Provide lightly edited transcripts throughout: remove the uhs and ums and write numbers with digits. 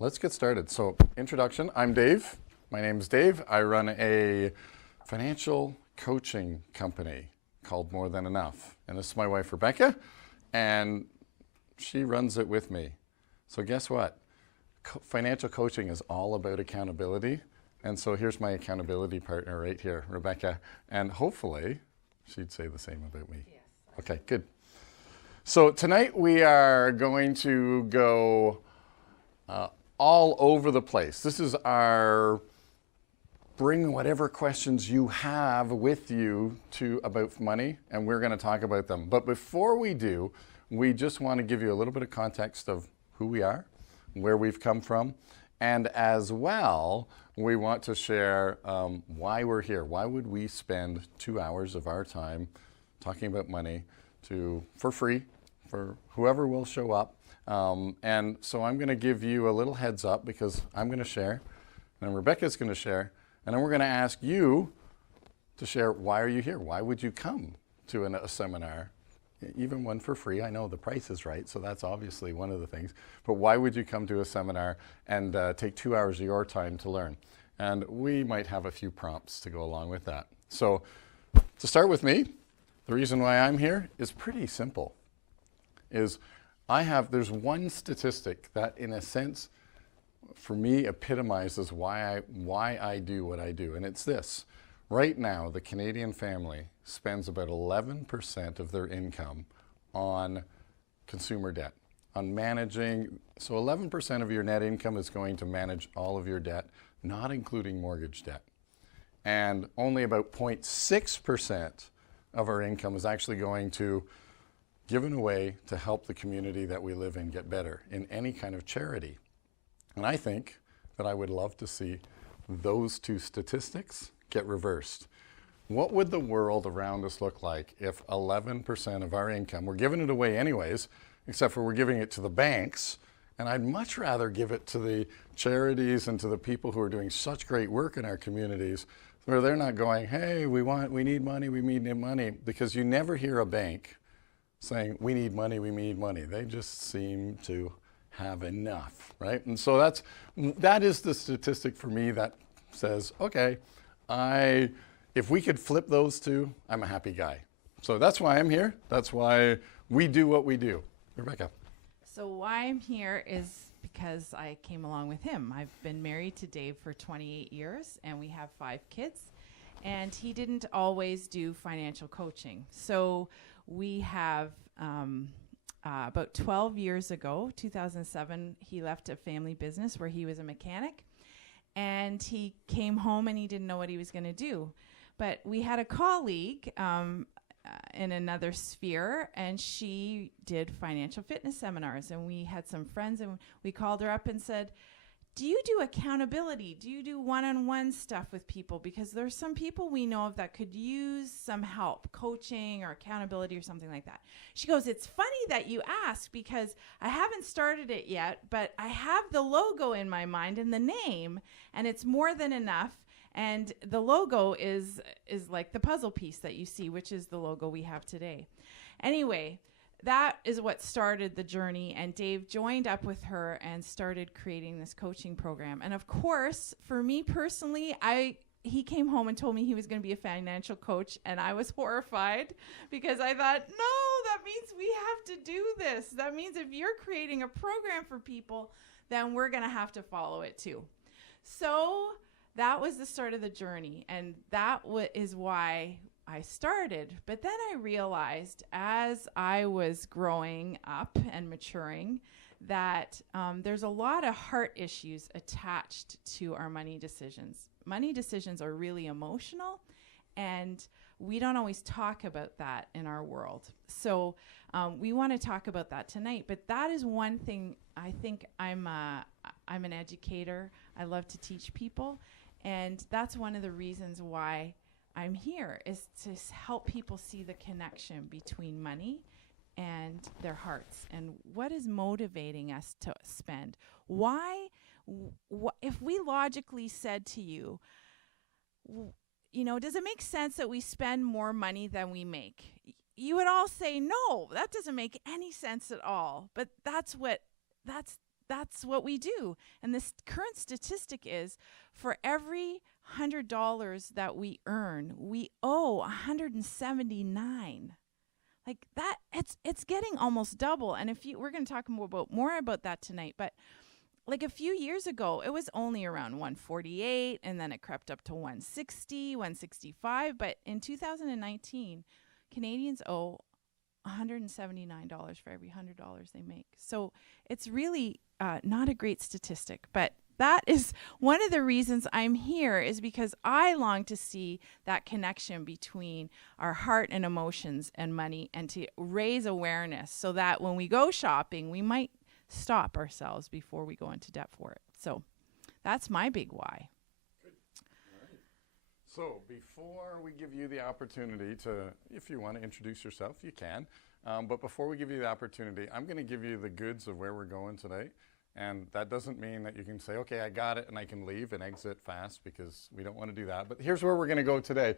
Let's get started. So, introduction, I'm Dave. My name is Dave. I run a financial coaching company called More Than Enough. And this is my wife, Rebecca, and she runs it with me. So guess what? Financial coaching is all about accountability. And so here's my accountability partner right here, Rebecca. And hopefully she'd say the same about me. Yes. Okay, good. So tonight we are going to go all over the place. This is our bring whatever questions you have with you to about money, and we're going to talk about them. But before we do, we just want to give you a little bit of context of who we are, where we've come from, and as well, we want to share why we're here. Why would we spend 2 hours of our time talking about money for free for whoever will show up? And so I'm going to give you a little heads up because I'm going to share, and Rebecca's going to share, and then we're going to ask you to share why are you here? Why would you come to a seminar, even one for free? I know the price is right, so that's obviously one of the things. But why would you come to a seminar and take 2 hours of your time to learn? And we might have a few prompts to go along with that. So to start with me, the reason why I'm here is pretty simple. There's one statistic that, in a sense, for me, epitomizes why I do what I do, and it's this. Right now, the Canadian family spends about 11% of their income on consumer debt, on managing. So 11% of your net income is going to manage all of your debt, not including mortgage debt. And only about 0.6% of our income is actually going to given away to help the community that we live in get better in any kind of charity. And I think that I would love to see those two statistics get reversed. What would the world around us look like if 11% of our income, we're giving it away anyways, except for we're giving it to the banks, and I'd much rather give it to the charities and to the people who are doing such great work in our communities, where they're not going, hey, we need money, because you never hear a bank saying, we need money. They just seem to have enough, right? And so that is the statistic for me that says, okay, if we could flip those two, I'm a happy guy. So that's why I'm here. That's why we do what we do. Rebecca. So why I'm here is because I came along with him. I've been married to Dave for 28 years, and we have 5 kids. And he didn't always do financial coaching. So we have about 12 years ago, 2007, he left a family business where he was a mechanic. And he came home and he didn't know what he was going to do. But we had a colleague in another sphere, and she did financial fitness seminars. And we had some friends, and we called her up and said, do you do accountability? Do you do one-on-one stuff with people? Because there's some people we know of that could use some help, coaching or accountability or something like that. She goes, it's funny that you ask because I haven't started it yet, but I have the logo in my mind and the name, and it's More Than Enough. And the logo is like the puzzle piece that you see, which is the logo we have today. Anyway, that is what started the journey, and Dave joined up with her and started creating this coaching program. And of course, for me personally, he came home and told me he was going to be a financial coach, and I was horrified because I thought, no, that means we have to do this. That means if you're creating a program for people, then we're going to have to follow it too. So that was the start of the journey, and that is why I started. But then I realized as I was growing up and maturing that there's a lot of heart issues attached to our money decisions. Money decisions are really emotional, and we don't always talk about that in our world. So we want to talk about that tonight. But that is one thing. I think I'm an educator. I love to teach people, and that's one of the reasons why I'm here, is to help people see the connection between money and their hearts and what is motivating us to spend. Why, if we logically said to you, does it make sense that we spend more money than we make? You would all say, no, that doesn't make any sense at all. But that's that's what we do. And this current statistic is for every $100 that we earn, we owe 179. Like that, it's getting almost double. And we're going to talk more about that tonight, but like a few years ago, it was only around 148, and then it crept up to 160, 165. But in 2019, Canadians owe $179 for every $100 they make. So it's really not a great statistic, but that is one of the reasons I'm here, is because I long to see that connection between our heart and emotions and money, and to raise awareness so that when we go shopping, we might stop ourselves before we go into debt for it. So that's my big why. Good. All right. So before we give you the opportunity to, if you want to introduce yourself, you can. But before we give you the opportunity, I'm going to give you the goods of where we're going today. And that doesn't mean that you can say, okay, I got it, and I can leave and exit fast, because we don't want to do that. But here's where we're going to go today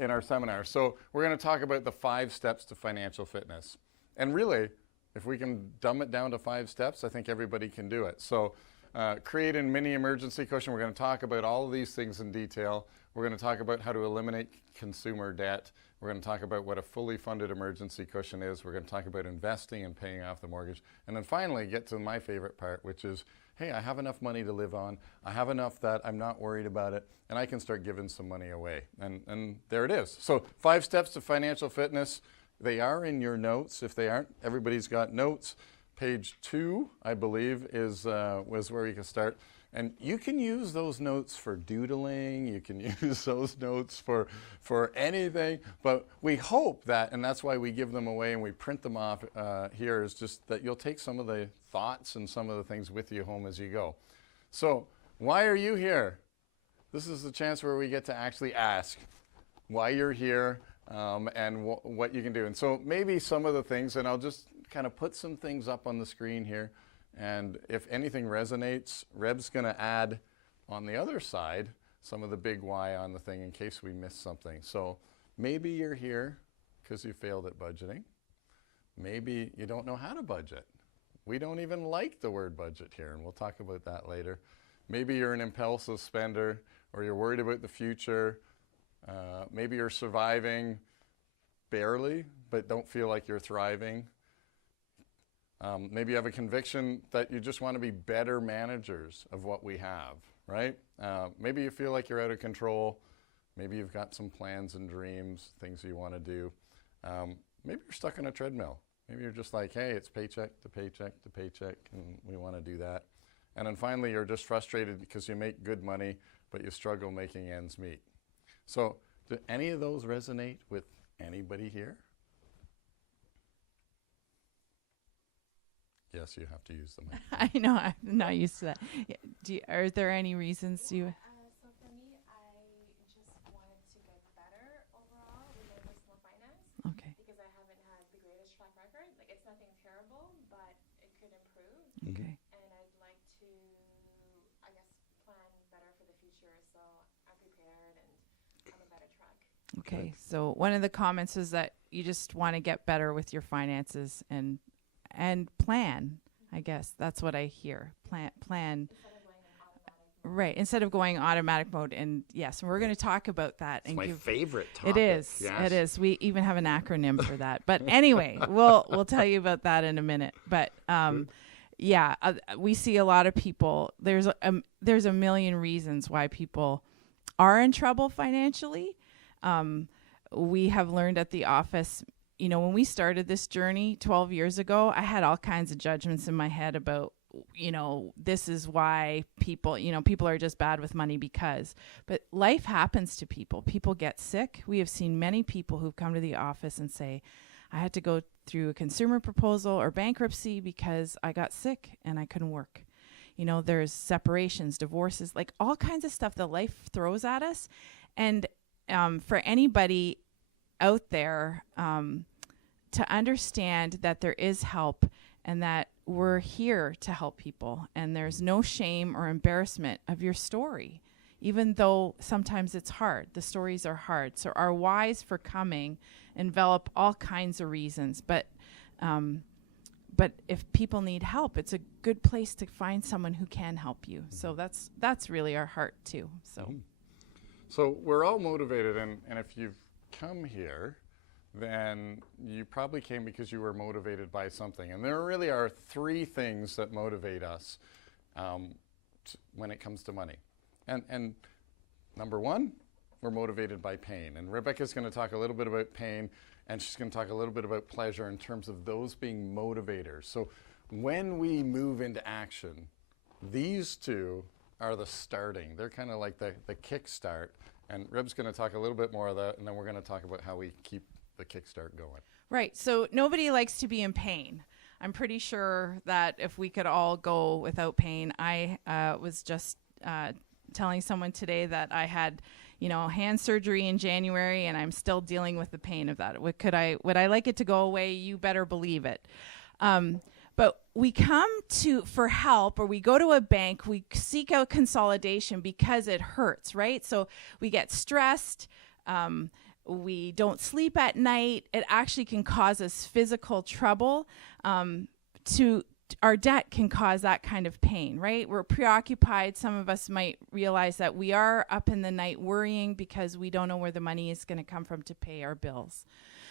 in our seminar. So we're going to talk about the 5 steps to financial fitness. And really, if we can dumb it down to 5 steps, I think everybody can do it. So create a mini emergency cushion. We're going to talk about all of these things in detail. We're going to talk about how to eliminate consumer debt. We're going to talk about what a fully funded emergency cushion is. We're going to talk about investing and paying off the mortgage. And then finally get to my favorite part, which is, hey, I have enough money to live on. I have enough that I'm not worried about it, and I can start giving some money away. And there it is. So 5 steps to financial fitness. They are in your notes. If they aren't, everybody's got notes. Page 2, I believe, was where you can start. And you can use those notes for doodling. You can use those notes for anything. But we hope that, and that's why we give them away and we print them off here, is just that you'll take some of the thoughts and some of the things with you home as you go. So why are you here? This is the chance where we get to actually ask why you're here and what you can do. And so maybe some of the things, and I'll just kind of put some things up on the screen here. And if anything resonates, Reb's going to add on the other side some of the big why on the thing in case we miss something. So maybe you're here because you failed at budgeting. Maybe you don't know how to budget. We don't even like the word budget here, and we'll talk about that later. Maybe you're an impulsive spender, or you're worried about the future. Maybe you're surviving barely, but don't feel like you're thriving. Maybe you have a conviction that you just want to be better managers of what we have, right? Maybe you feel like you're out of control. Maybe you've got some plans and dreams, things you want to do. Maybe you're stuck on a treadmill. Maybe you're just like, hey, it's paycheck to paycheck to paycheck, and we want to do that. And then finally, you're just frustrated because you make good money, but you struggle making ends meet. So do any of those resonate with anybody here? Yes, you have to use the mic. I know, I'm not used to that. Yeah, are there any reasons you... So for me, I just wanted to get better overall with my personal finance. Okay. Because I haven't had the greatest track record. Like, it's nothing terrible, but it could improve. Okay. And I'd like to, I guess, plan better for the future so I'm prepared and on a better track. Okay, so one of the comments is that you just want to get better with your finances and plan. I guess that's what I hear. Plan. Instead of going in automatic mode. Right, instead of going automatic mode. And yes, we're going to talk about that. It's my favorite topic. It is. Yes. It is. We even have an acronym for that. But anyway, we'll tell you about that in a minute. But yeah, we see a lot of people. There's a million reasons why people are in trouble financially. We have learned at the office, you know, when we started this journey 12 years ago, I had all kinds of judgments in my head about, you know, this is why people are just bad with money because. But life happens to people. People get sick. We have seen many people who've come to the office and say, I had to go through a consumer proposal or bankruptcy because I got sick and I couldn't work. You know, there's separations, divorces, like all kinds of stuff that life throws at us. And for anybody out there, to understand that there is help and that we're here to help people, and there's no shame or embarrassment of your story, even though sometimes it's hard. The stories are hard. So our whys for coming envelop all kinds of reasons, but but if people need help, it's a good place to find someone who can help you. So that's really our heart too. So So we're all motivated, and if you've come here, then you probably came because you were motivated by something. And there really are three things that motivate us when it comes to money. And number one, we're motivated by pain. And Rebecca's going to talk a little bit about pain, and she's going to talk a little bit about pleasure in terms of those being motivators. So when we move into action, these two are the starting. They're kind of like the kickstart. And Reb's going to talk a little bit more of that, and then we're going to talk about how we keep the kickstart going. right. So nobody likes to be in pain. I'm pretty sure that if we could all go without pain, I was just telling someone today that I had, hand surgery in January, and I'm still dealing with the pain of that. Would I like it to go away? You better believe it. But we come for help, or we go to a bank, we seek out consolidation because it hurts, right? So we get stressed, we don't sleep at night. It actually can cause us physical trouble. Our debt can cause that kind of pain, right? We're preoccupied. Some of us might realize that we are up in the night worrying because we don't know where the money is going to come from to pay our bills.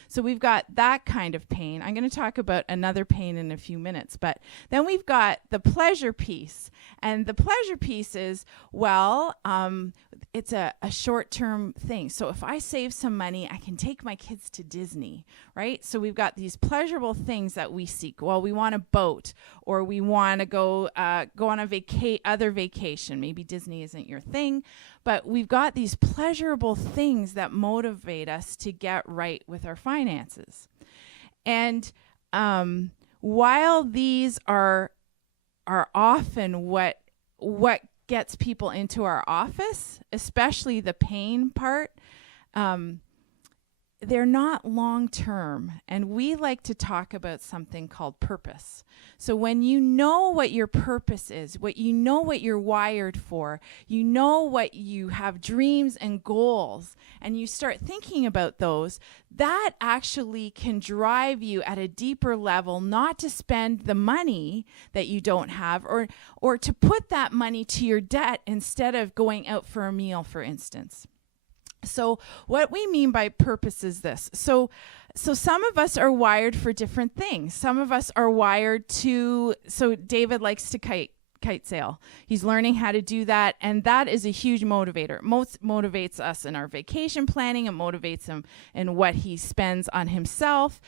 So we've got that kind of pain. I'm going to talk about another pain in a few minutes, but then we've got the pleasure piece. And the pleasure piece is, it's a short-term thing. So if I save some money, I can take my kids to Disney, right? So we've got these pleasurable things that we seek. Well, we want a boat, or we want to go on a other vacation. Maybe Disney isn't your thing, but we've got these pleasurable things that motivate us to get right with our finances. And while these are often what gets people into our office, especially the pain part, they're not long-term. And we like to talk about something called purpose. So when you know what your purpose is, what you're wired for, what you have dreams and goals, and you start thinking about those, that actually can drive you at a deeper level, not to spend the money that you don't have, or to put that money to your debt instead of going out for a meal, for instance. So what we mean by purpose is this. So some of us are wired for different things. Some of us are wired so David likes to kite sail. He's learning how to do that, and that is a huge motivator. Motivates us in our vacation planning. It motivates him in what he spends on himself.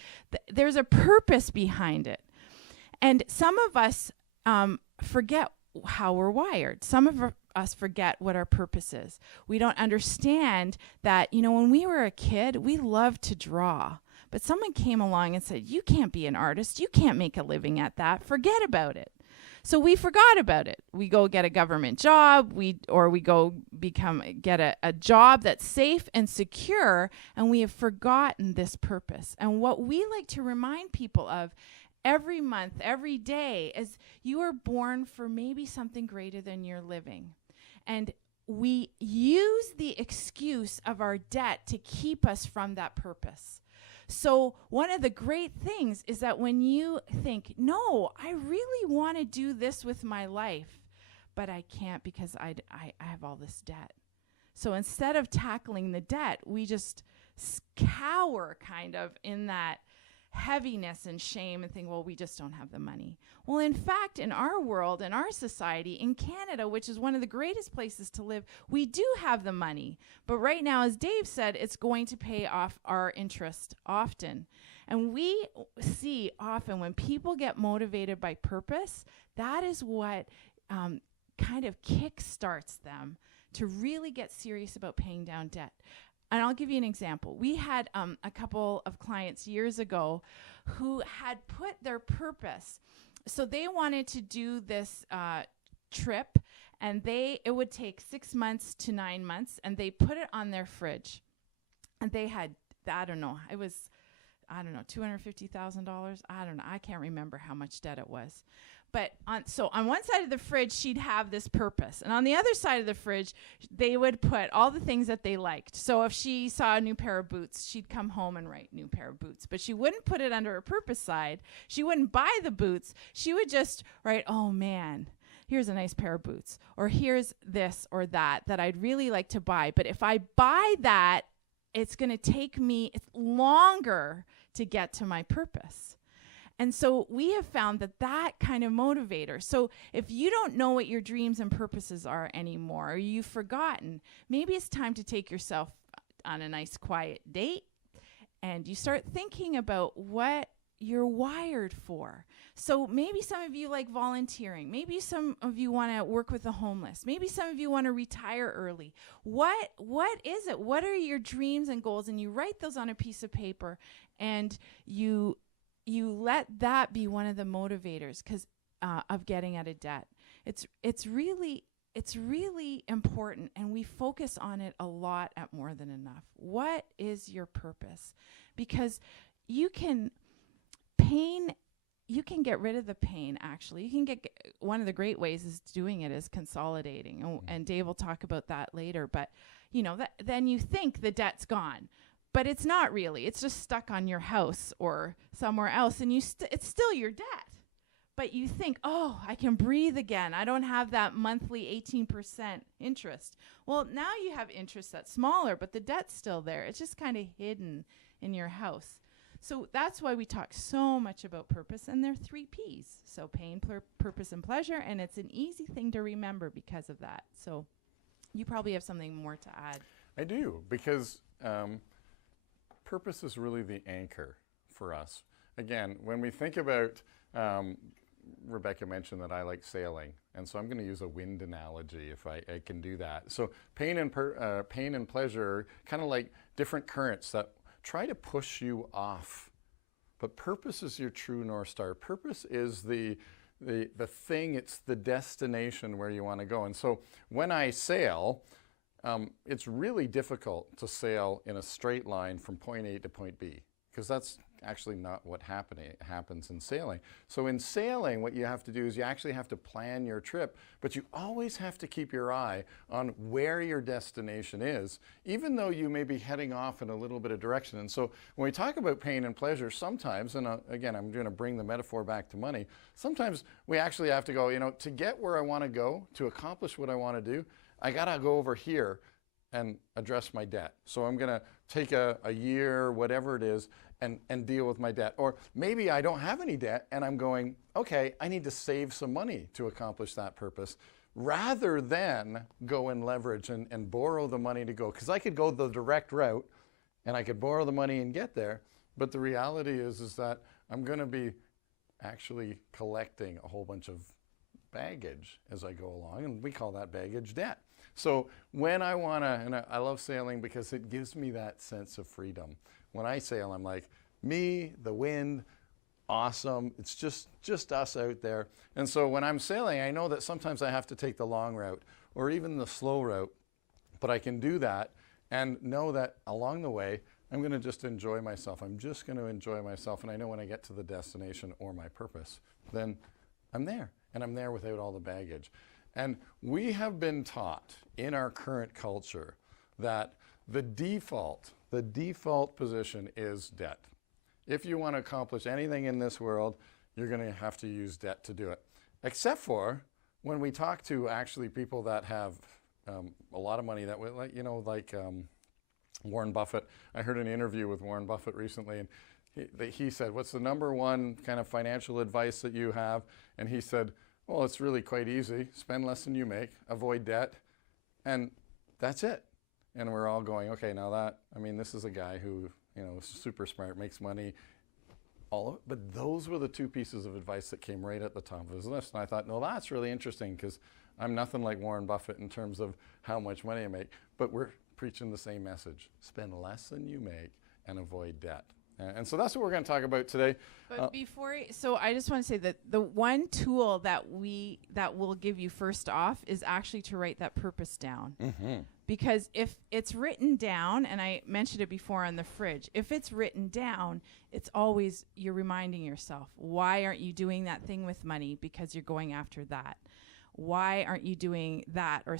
There's a purpose behind it. And some of us forget how we're wired. Some of us forget what our purpose is. We don't understand that, when we were a kid, we loved to draw. But someone came along and said, you can't be an artist. You can't make a living at that. Forget about it. So we forgot about it. We go get a government job, or we go get a job that's safe and secure, and we have forgotten this purpose. And what we like to remind people of every month, every day, is you are born for maybe something greater than you're living. And we use the excuse of our debt to keep us from that purpose. So one of the great things is that when you think, no, I really want to do this with my life, but I can't because I have all this debt. So instead of tackling the debt, we just cower kind of in that heaviness and shame and think, well, we just don't have the money. Well, in fact, in our world, in our society, in Canada, which is one of the greatest places to live, we do have the money. But right now, as Dave said, it's going to pay off our interest often. And we see often when people get motivated by purpose, that is what kind of kickstarts them to really get serious about paying down debt. And I'll give you an example. We had a couple of clients years ago who had put their purpose. So they wanted to do this trip, and it would take 6 months to 9 months, and they put it on their fridge. And they had, it was $250,000. I don't know. I can't remember how much debt it was. But on one side of the fridge, she'd have this purpose. And on the other side of the fridge, they would put all the things that they liked. So if she saw a new pair of boots, she'd come home and write new pair of boots. But she wouldn't put it under her purpose side. She wouldn't buy the boots. She would just write, oh man, here's a nice pair of boots. Or here's this or that I'd really like to buy. But if I buy that, it's going to take me longer to get to my purpose. And so we have found that kind of motivator. So if you don't know what your dreams and purposes are anymore, or you've forgotten, maybe it's time to take yourself on a nice quiet date and you start thinking about what you're wired for. So maybe some of you like volunteering. Maybe some of you want to work with the homeless. Maybe some of you want to retire early. What is it? What are your dreams and goals? And you write those on a piece of paper and you let that be one of the motivators of getting out of debt. It's really important, and we focus on it a lot at More Than Enough. What is your purpose? Because you can get rid of the pain, actually. You can get one of the great ways is doing it is consolidating. And Dave will talk about that later. But, then you think the debt's gone. But it's not really. It's just stuck on your house or somewhere else, and it's still your debt. But you think, oh, I can breathe again. I don't have that monthly 18% interest. Well, now you have interest that's smaller, but the debt's still there. It's just kind of hidden in your house. So that's why we talk so much about purpose, and they're 3 Ps. So pain, purpose, and pleasure, and it's an easy thing to remember because of that. So you probably have something more to add. I do, because purpose is really the anchor for us. Again, when we think about, Rebecca mentioned that I like sailing, and so I'm going to use a wind analogy if I can do that. So pain and pleasure, kind of like different currents that try to push you off. But purpose is your true North Star. Purpose is the thing, it's the destination where you want to go. And so when I sail, it's really difficult to sail in a straight line from point A to point B, because that's actually not what happens in sailing. So in sailing, what you have to do is you actually have to plan your trip, but you always have to keep your eye on where your destination is, even though you may be heading off in a little bit of direction. And so when we talk about pain and pleasure, sometimes, and again, I'm going to bring the metaphor back to money, sometimes we actually have to go, to get where I want to go, to accomplish what I want to do, I got to go over here and address my debt. So I'm going to take a year, whatever it is, and deal with my debt. Or maybe I don't have any debt and I'm going, okay, I need to save some money to accomplish that purpose, rather than go and leverage and borrow the money to go. Because I could go the direct route and I could borrow the money and get there, but the reality is that I'm going to be actually collecting a whole bunch of baggage as I go along, and we call that baggage debt. So when I want to, and I love sailing because it gives me that sense of freedom. When I sail, I'm like, me, the wind, awesome. It's just us out there. And so when I'm sailing, I know that sometimes I have to take the long route or even the slow route, but I can do that and know that along the way, I'm going to just enjoy myself. I'm just going to enjoy myself. And I know when I get to the destination or my purpose, then I'm there. And I'm there without all the baggage. And we have been taught in our current culture that the default position is debt. If you want to accomplish anything in this world, you're going to have to use debt to do it. Except for when we talk to actually people that have a lot of money, that like Warren Buffett. I heard an interview with Warren Buffett recently, and he said, what's the number one kind of financial advice that you have? And he said, well, it's really quite easy. Spend less than you make, avoid debt, and that's it. And we're all going, okay, now this is a guy who, is super smart, makes money, all of it. But those were the 2 pieces of advice that came right at the top of his list. And I thought, no, that's really interesting, because I'm nothing like Warren Buffett in terms of how much money I make, but we're preaching the same message. Spend less than you make and avoid debt. And so that's what we're going to talk about today. But so I just want to say that the one tool that will give you first off is actually to write that purpose down. Mm-hmm. Because if it's written down, and I mentioned it before on the fridge, if it's written down, it's always, you're reminding yourself, why aren't you doing that thing with money? Because you're going after that. Why aren't you doing that? Or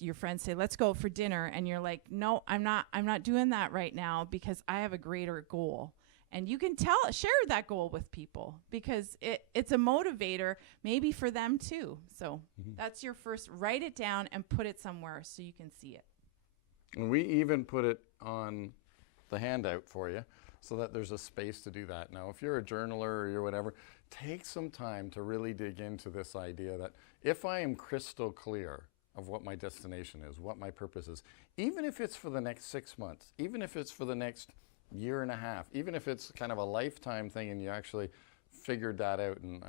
your friends say, let's go for dinner. And you're like, no, I'm not doing that right now because I have a greater goal. And you can share that goal with people because it's a motivator maybe for them too. So that's your first, write it down and put it somewhere so you can see it. And we even put it on the handout for you so that there's a space to do that. Now, if you're a journaler or you're whatever, take some time to really dig into this idea that if I am crystal clear of what my destination is, what my purpose is, even if it's for the next 6 months, even if it's for the next year and a half, even if it's kind of a lifetime thing and you actually figured that out. And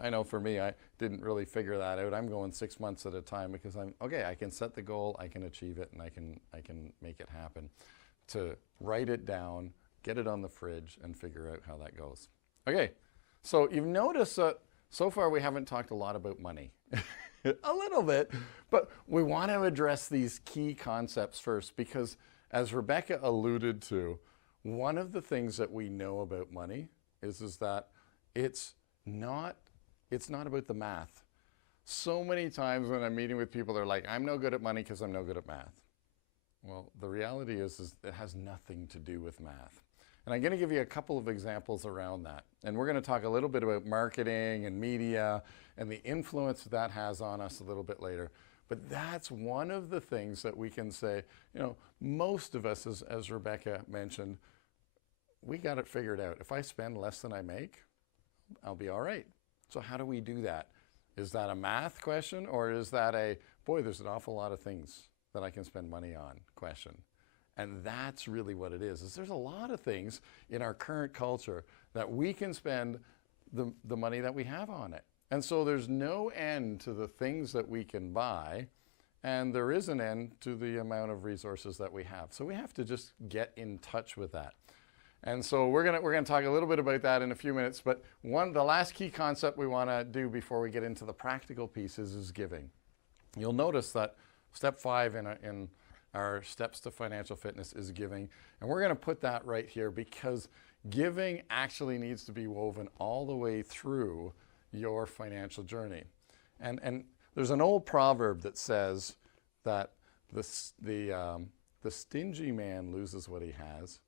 I know for me, I didn't really figure that out. I'm going 6 months at a time because I can set the goal, I can achieve it, and I can make it happen. To write it down, get it on the fridge, and figure out how that goes. Okay, so you've noticed that so far we haven't talked a lot about money. A little bit, but we want to address these key concepts first because as Rebecca alluded to, one of the things that we know about money is that it's not about the math. So many times when I'm meeting with people, they're like, I'm no good at money because I'm no good at math. Well, the reality is it has nothing to do with math. And I'm going to give you a couple of examples around that. And we're going to talk a little bit about marketing and media and the influence that has on us a little bit later. But that's one of the things that we can say, most of us, as Rebecca mentioned, we got it figured out. If I spend less than I make, I'll be all right. So how do we do that? Is that a math question or is that there's an awful lot of things that I can spend money on question? And that's really what it is there's a lot of things in our current culture that we can spend the money that we have on it. And so there's no end to the things that we can buy, and there is an end to the amount of resources that we have. So we have to just get in touch with that. And so we're gonna talk a little bit about that in a few minutes, but the last key concept we want to do before we get into the practical pieces is giving. You'll notice that step 5 in our steps to financial fitness is giving, and we're going to put that right here because giving actually needs to be woven all the way through your financial journey. And there's an old proverb that says that the stingy man loses what he has,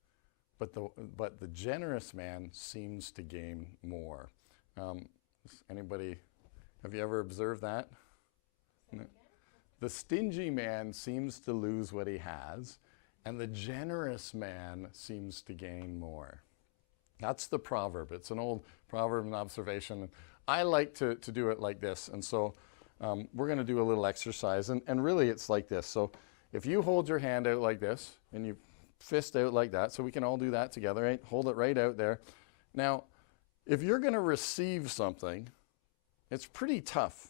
but the generous man seems to gain more. Have you ever observed that? No. The stingy man seems to lose what he has, and the generous man seems to gain more. That's the proverb. It's an old proverb and observation. I like to do it like this, and so we're going to do a little exercise, and really it's like this. So if you hold your hand out like this, and you fist out like that, so we can all do that together, right? Hold it right out there. Now, if you're going to receive something, it's pretty tough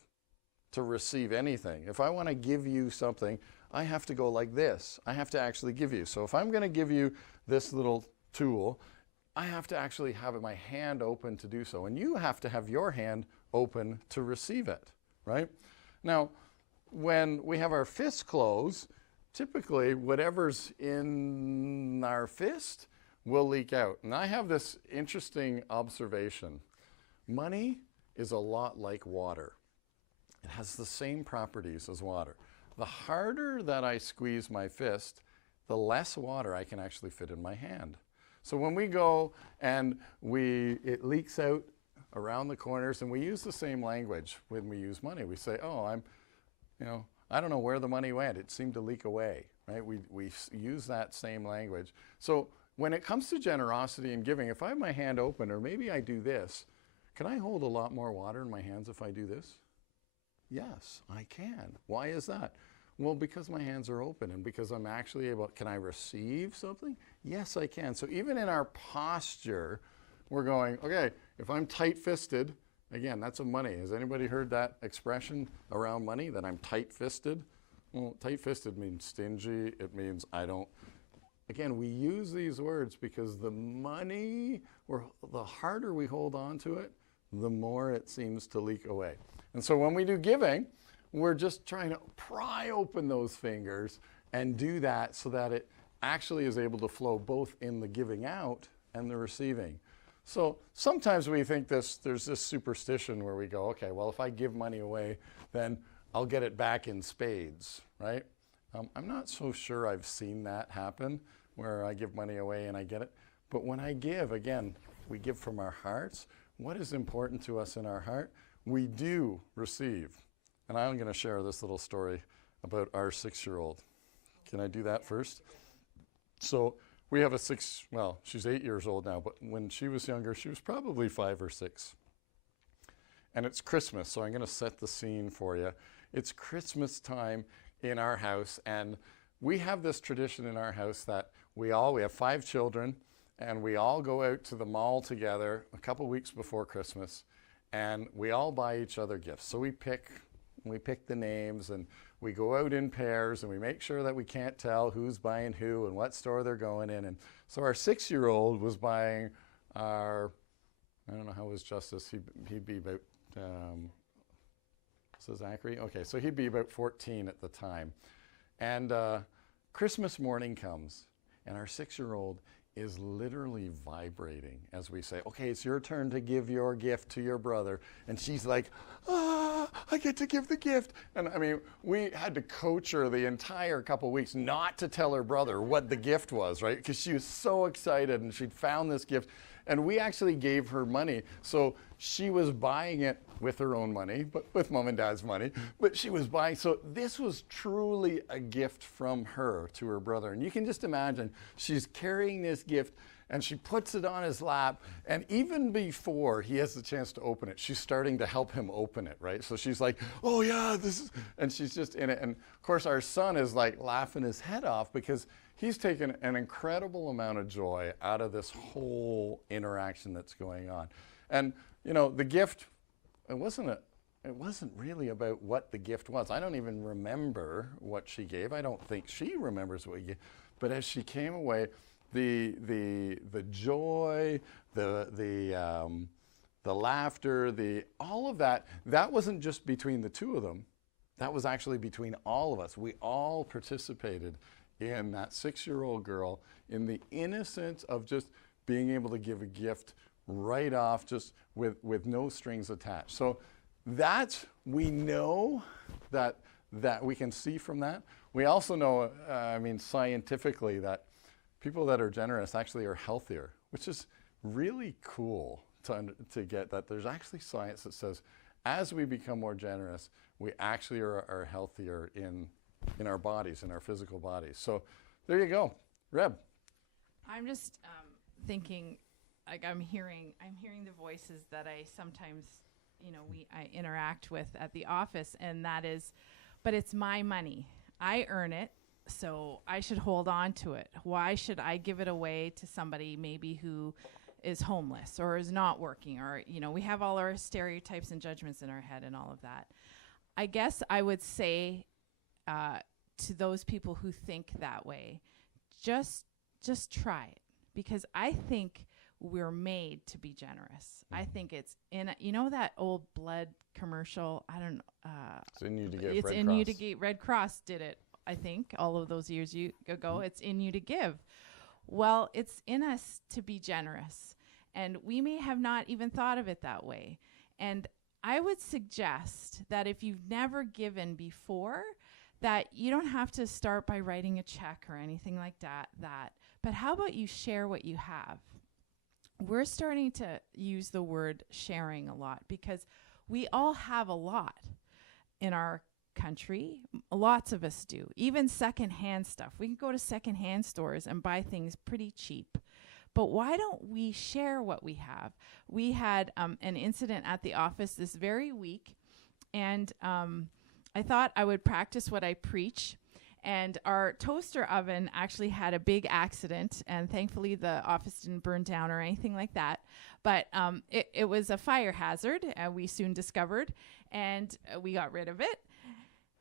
to receive anything. If I want to give you something, I have to go like this. I have to actually give you. So if I'm going to give you this little tool, I have to actually have my hand open to do so. And you have to have your hand open to receive it, right? Now, when we have our fists closed, typically whatever's in our fist will leak out. And I have this interesting observation. Money is a lot like water. It has the same properties as water. The harder that I squeeze my fist, the less water I can actually fit in my hand. So when we go and it leaks out around the corners, and we use the same language when we use money. We say, I don't know where the money went. It seemed to leak away, right? We use that same language. So when it comes to generosity and giving, if I have my hand open, or maybe I do this, can I hold a lot more water in my hands if I do this? Yes, I can. Why is that? Well, because my hands are open and because I'm actually able, can I receive something? Yes, I can. So even in our posture, we're going, okay, if I'm tight-fisted, again, that's a money. Has anybody heard that expression around money, that I'm tight-fisted? Well, tight-fisted means stingy. It means I don't again, we use these words because the money, or the harder we hold on to it, the more it seems to leak away. And so when we do giving, we're just trying to pry open those fingers and do that so that it actually is able to flow both in the giving out and the receiving. So sometimes we think there's this superstition where we go, okay, well, if I give money away, then I'll get it back in spades, right? I'm not so sure I've seen that happen, where I give money away and I get it. But when I give, again, we give from our hearts. What is important to us in our heart, we do receive. And I'm going to share this little story about our 6-year-old. Can I do that first? So we have she's 8 years old now, but when she was younger, she was probably 5 or 6. And it's Christmas, so I'm going to set the scene for you. It's Christmas time in our house, and we have this tradition in our house that we have 5 children, and we all go out to the mall together a couple weeks before Christmas, and we all buy each other gifts. So we pick the names, and we go out in pairs, and we make sure that we can't tell who's buying who and what store they're going in. And so our 6-year-old was buying our, I don't know how was Justice, he'd be about, Zachary? Okay, so he'd be about 14 at the time. And Christmas morning comes, and our 6-year-old is literally vibrating as we say, okay, it's your turn to give your gift to your brother. And she's like, I get to give the gift. And I mean, we had to coach her the entire couple weeks not to tell her brother what the gift was, right? Because she was so excited and she'd found this gift. And we actually gave her money. So she was buying it with her own money, but with mom and dad's money. But she was buying, so this was truly a gift from her to her brother. And you can just imagine, she's carrying this gift and she puts it on his lap. And even before he has the chance to open it, she's starting to help him open it, right? So she's like, oh yeah, and she's just in it. And of course, our son is like laughing his head off because he's taken an incredible amount of joy out of this whole interaction that's going on. And, you know, the gift, it wasn't really about what the gift was. I don't even remember what she gave. I don't think she remembers what he gave. But as she came away, the joy, the laughter, all of that wasn't just between the two of them. That was actually between all of us. We all participated in that 6-year-old girl, in the innocence of just being able to give a gift right off, just with no strings attached. So that we know that we can see from that. We also know, scientifically, that people that are generous actually are healthier, which is really cool to get that. There's actually science that says as we become more generous, we actually are healthier in our bodies, in our physical bodies. So there you go. Reb. I'm just thinking, like I'm hearing the voices that I sometimes, I interact with at the office, and that is, but it's my money. I earn it, so I should hold on to it. Why should I give it away to somebody maybe who is homeless or is not working, or, we have all our stereotypes and judgments in our head and all of that. I guess I would say to those people who think that way, just try it, because I think we're made to be generous. I think it's in that old blood commercial. I don't know. It's in you to give. It's in you to give. Red Cross did it, I think, all of those years ago. It's in you to give. Well, it's in us to be generous, and we may have not even thought of it that way. And I would suggest that if you've never given before, that you don't have to start by writing a check or anything like that. But how about you share what you have? We're starting to use the word sharing a lot because we all have a lot in our country. Lots of us do. Even secondhand stuff. We can go to secondhand stores and buy things pretty cheap. But why don't we share what we have? We had an incident at the office this very week, and I thought I would practice what I preach. And our toaster oven actually had a big accident, and thankfully the office didn't burn down or anything like that. But it was a fire hazard, we soon discovered, and we got rid of it.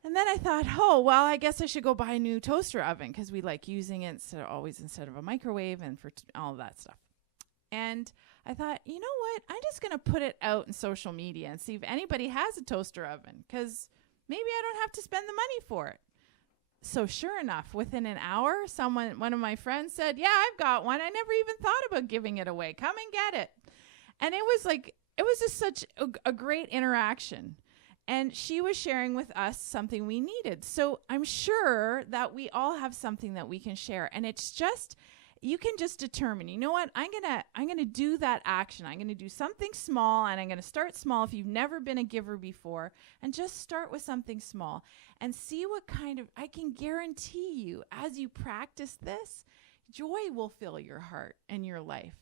And then I thought, oh, well, I guess I should go buy a new toaster oven because we like using it instead of a microwave and for all of that stuff. And I thought, you know what? I'm just going to put it out in social media and see if anybody has a toaster oven because maybe I don't have to spend the money for it. So sure enough, within an hour, one of my friends said, yeah, I've got one. I never even thought about giving it away. Come and get it. And it was just such a great interaction. And she was sharing with us something we needed. So I'm sure that we all have something that we can share. And it's just, you can just determine, you know what, I'm gonna do that action. I'm gonna do something small, and I'm gonna start small if you've never been a giver before, and just start with something small and see what kind of, I can guarantee you, as you practice this, joy will fill your heart and your life.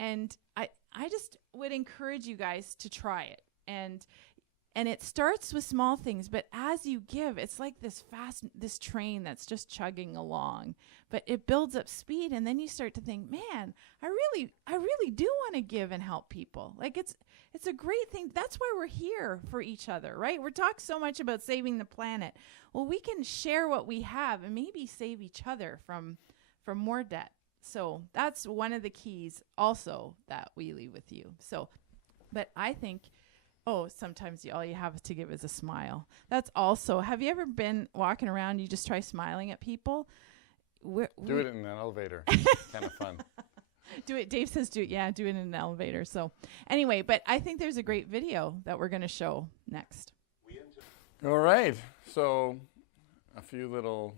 And I just would encourage you guys to try it. And it starts with small things, but as you give, it's like this train that's just chugging along, but it builds up speed. And then you start to think, man, I really do want to give and help people. Like it's a great thing. That's why we're here for each other, right? We're talking so much about saving the planet. Well, we can share what we have and maybe save each other from more debt. So that's one of the keys also that we leave with you. So, but I think, sometimes all you have to give is a smile. That's also, have you ever been walking around, you just try smiling at people? Do it in an elevator. It's kind of fun. Do it. Dave says do it in an elevator. So anyway, but I think there's a great video that we're going to show next. All right. So a few little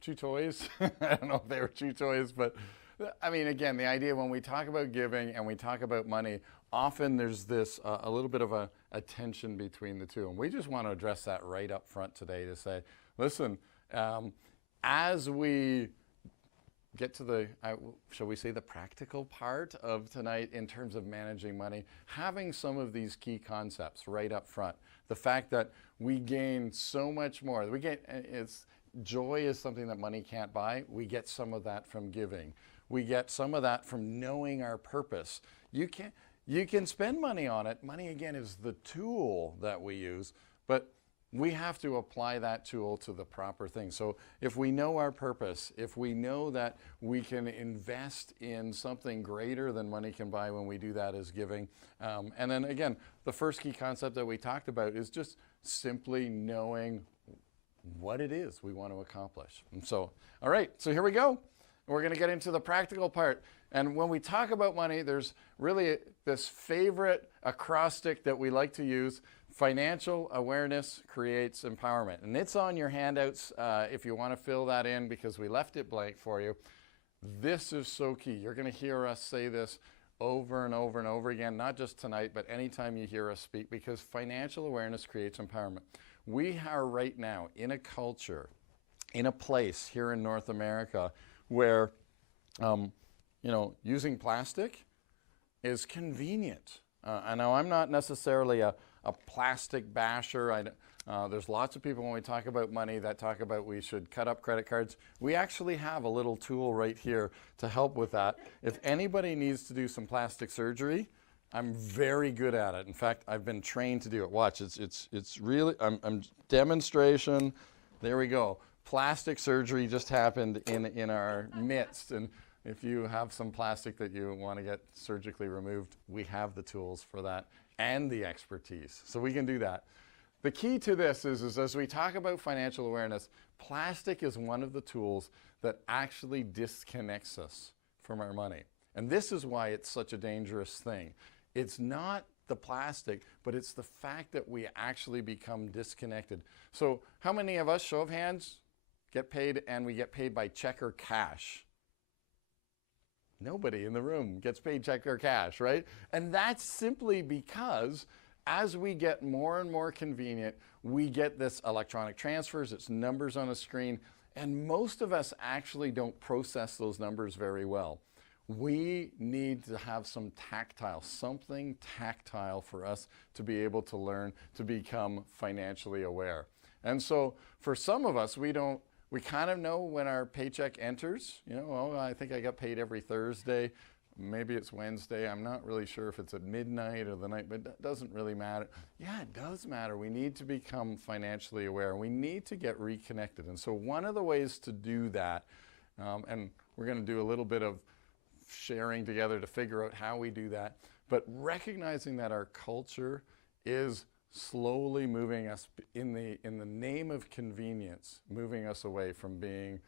chew toys. I don't know if they were chew toys, but I mean, again, the idea when we talk about giving and we talk about money, often there's this a little bit of a tension between the two. And we just want to address that right up front today to say, listen, as we get to the, shall we say, the practical part of tonight in terms of managing money, having some of these key concepts right up front, the fact that we gain so much more. Joy is something that money can't buy. We get some of that from giving. We get some of that from knowing our purpose. You can spend money on it. Money, again, is the tool that we use, but we have to apply that tool to the proper thing. So if we know our purpose, if we know that we can invest in something greater than money can buy when we do that as giving. And then again, the first key concept that we talked about is just simply knowing what it is we want to accomplish. And so, all right, so here we go. We're going to get into the practical part. And when we talk about money, there's really this favorite acrostic that we like to use: financial awareness creates empowerment. And it's on your handouts if you want to fill that in, because we left it blank for you. This is so key. You're going to hear us say this over and over and over again, not just tonight, but anytime you hear us speak, because financial awareness creates empowerment. We are right now in a culture, in a place here in North America where using plastic is convenient. I know I'm not necessarily a plastic basher. There's lots of people when we talk about money that talk about we should cut up credit cards. We actually have a little tool right here to help with that. If anybody needs to do some plastic surgery, I'm very good at it. In fact, I've been trained to do it. Watch, it's really, I'm demonstration. There we go. Plastic surgery just happened in our midst. And if you have some plastic that you want to get surgically removed, we have the tools for that and the expertise. So we can do that. The key to this is as we talk about financial awareness, plastic is one of the tools that actually disconnects us from our money. And this is why it's such a dangerous thing. It's not the plastic, but it's the fact that we actually become disconnected. So how many of us, show of hands, get paid, and we get paid by check or cash? Nobody in the room gets paid check or cash, right? And that's simply because as we get more and more convenient, we get this electronic transfers, it's numbers on a screen, and most of us actually don't process those numbers very well. We need to have something tactile for us to be able to learn to become financially aware. And so for some of us, we kind of know when our paycheck enters, I think I got paid every Thursday. Maybe it's Wednesday. I'm not really sure if it's at midnight or the night, but it doesn't really matter. Yeah, it does matter. We need to become financially aware. We need to get reconnected. And so one of the ways to do that, and we're going to do a little bit of sharing together to figure out how we do that, but recognizing that our culture is slowly moving us in the name of convenience, moving us away from being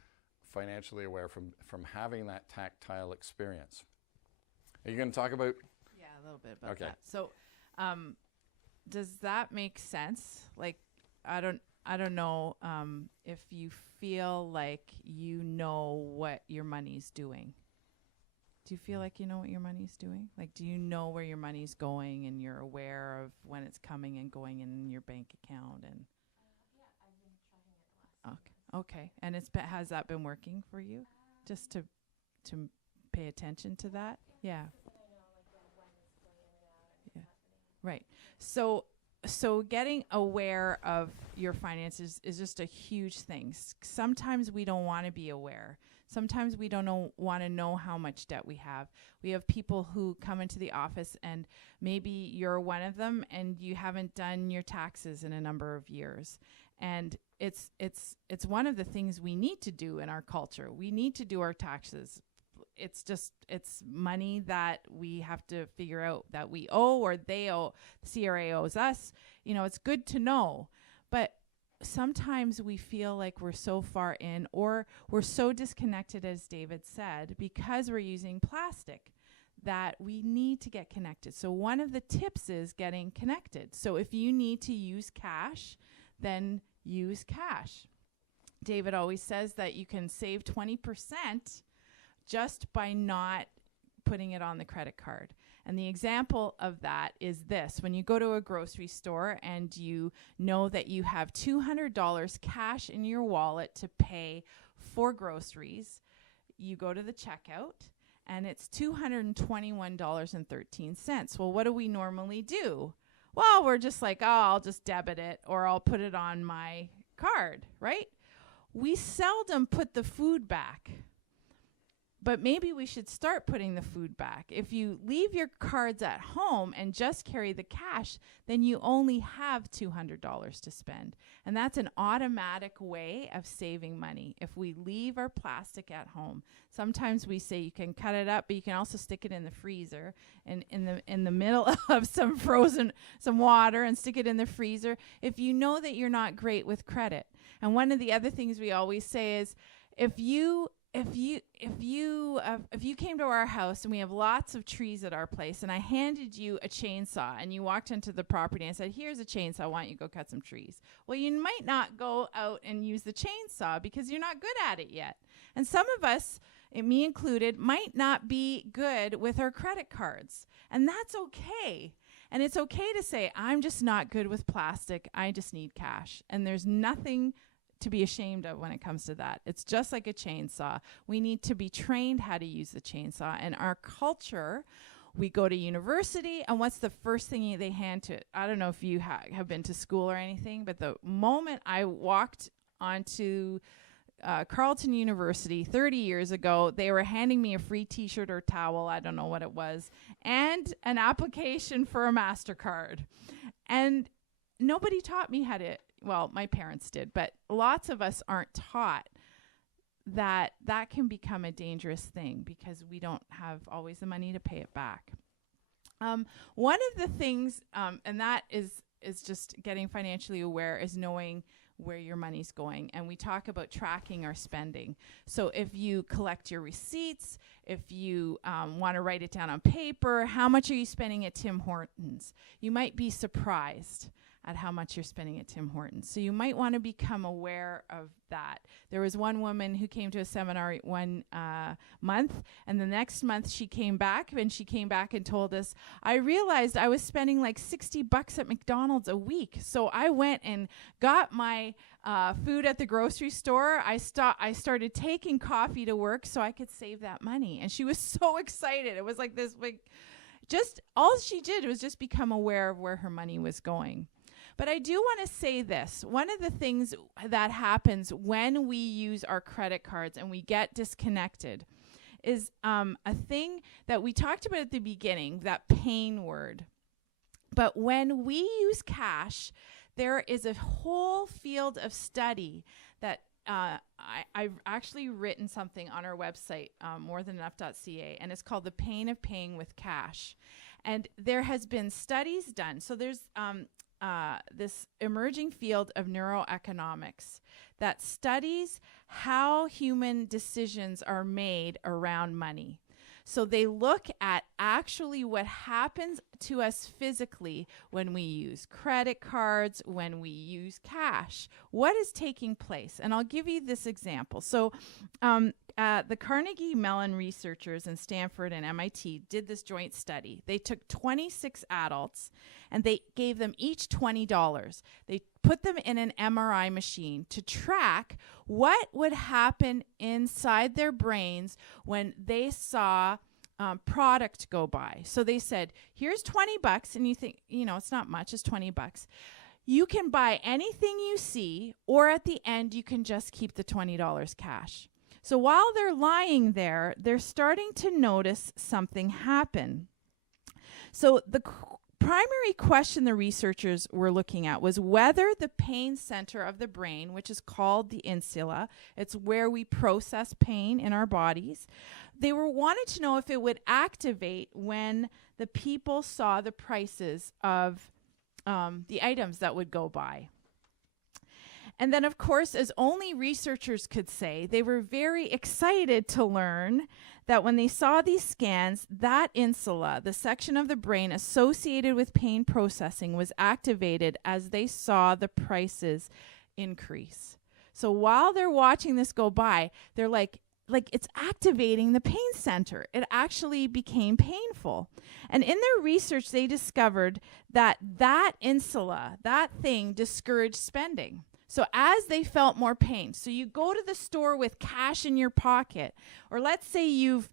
financially aware, from having that tactile experience. Are you going to talk about? Yeah, a little bit about Okay. that. So, does that make sense? Like, I don't know if you feel like you know what your money's doing. Do you feel like you know what your money's doing? Like, do you know where your money's going, and you're aware of when it's coming and going in your bank account? And Yeah, I've been tracking it the last okay, and has that been working for you? Just to pay attention to that? Yeah. so that I know like when it's going in and out and Yeah. what's happening. Right. So getting aware of your finances is just a huge thing. Sometimes we don't want to be aware. Sometimes we don't want to know how much debt we have. We have people who come into the office, and maybe you're one of them and you haven't done your taxes in a number of years. And it's one of the things we need to do in our culture. We need to do our taxes. It's money that we have to figure out that we owe, or they owe, the CRA owes us. It's good to know, but sometimes we feel like we're so far in, or we're so disconnected, as David said, because we're using plastic, that we need to get connected. So one of the tips is getting connected. So if you need to use cash, then use cash. David always says that you can save 20% just by not putting it on the credit card. And the example of that is this. When you go to a grocery store and you know that you have $200 cash in your wallet to pay for groceries, you go to the checkout and it's $221.13. Well, what do we normally do? Well, we're just like, oh, I'll just debit it, or I'll put it on my card, right? We seldom put the food back. But maybe we should start putting the food back. If you leave your cards at home and just carry the cash, then you only have $200 to spend. And that's an automatic way of saving money if we leave our plastic at home. Sometimes we say you can cut it up, but you can also stick it in the freezer and in the middle of some water and stick it in the freezer if you know that you're not great with credit. And one of the other things we always say is if you came to our house and we have lots of trees at our place, and I handed you a chainsaw and you walked into the property and said, here's a chainsaw, why don't you go cut some trees? Well, you might not go out and use the chainsaw because you're not good at it yet. And some of us, and me included, might not be good with our credit cards. And that's okay. And it's okay to say, I'm just not good with plastic. I just need cash. And there's nothing to be ashamed of when it comes to that. It's just like a chainsaw. We need to be trained how to use the chainsaw. And our culture, we go to university, and what's the first thing they hand to? I don't know if you have been to school or anything, but the moment I walked onto Carleton University 30 years ago, they were handing me a free t-shirt or towel, I don't know what it was, and an application for a MasterCard. And nobody taught me how to, well, my parents did, but lots of us aren't taught that can become a dangerous thing because we don't have always the money to pay it back. One of the things, and that is just getting financially aware, is knowing where your money's going. And we talk about tracking our spending. So if you collect your receipts, if you want to write it down on paper, how much are you spending at Tim Hortons? You might be surprised at how much you're spending at Tim Hortons. So you might want to become aware of that. There was one woman who came to a seminar one month, and the next month she came back, and told us, I realized I was spending like $60 at McDonald's a week. So I went and got my food at the grocery store. I started taking coffee to work so I could save that money. And she was so excited. It was like this big, just all she did was just become aware of where her money was going. But I do want to say this. One of the things that happens when we use our credit cards and we get disconnected is a thing that we talked about at the beginning, that pain word. But when we use cash, there is a whole field of study that I've actually written something on our website, morethanenough.ca, and it's called The Pain of Paying with Cash. And there has been studies done. So there's this emerging field of neuroeconomics that studies how human decisions are made around money. So they look at actually what happens to us physically when we use credit cards, when we use cash. What is taking place? And I'll give you this example. So the Carnegie Mellon researchers in Stanford and MIT did this joint study. They took 26 adults and they gave them each $20. They put them in an MRI machine to track what would happen inside their brains when they saw product go by. So they said, here's $20, and you think, it's not much, it's $20. You can buy anything you see, or at the end, you can just keep the $20 cash. So while they're lying there, they're starting to notice something happen. So the primary question the researchers were looking at was whether the pain center of the brain, which is called the insula, it's where we process pain in our bodies, they wanted to know if it would activate when the people saw the prices of the items that would go by. And then, of course, as only researchers could say, they were very excited to learn that when they saw these scans, that insula, the section of the brain associated with pain processing, was activated as they saw the prices increase. So while they're watching this go by, they're like it's activating the pain center. It actually became painful. And in their research, they discovered that insula, that thing, discouraged spending. So as they felt more pain, so you go to the store with cash in your pocket, or let's say you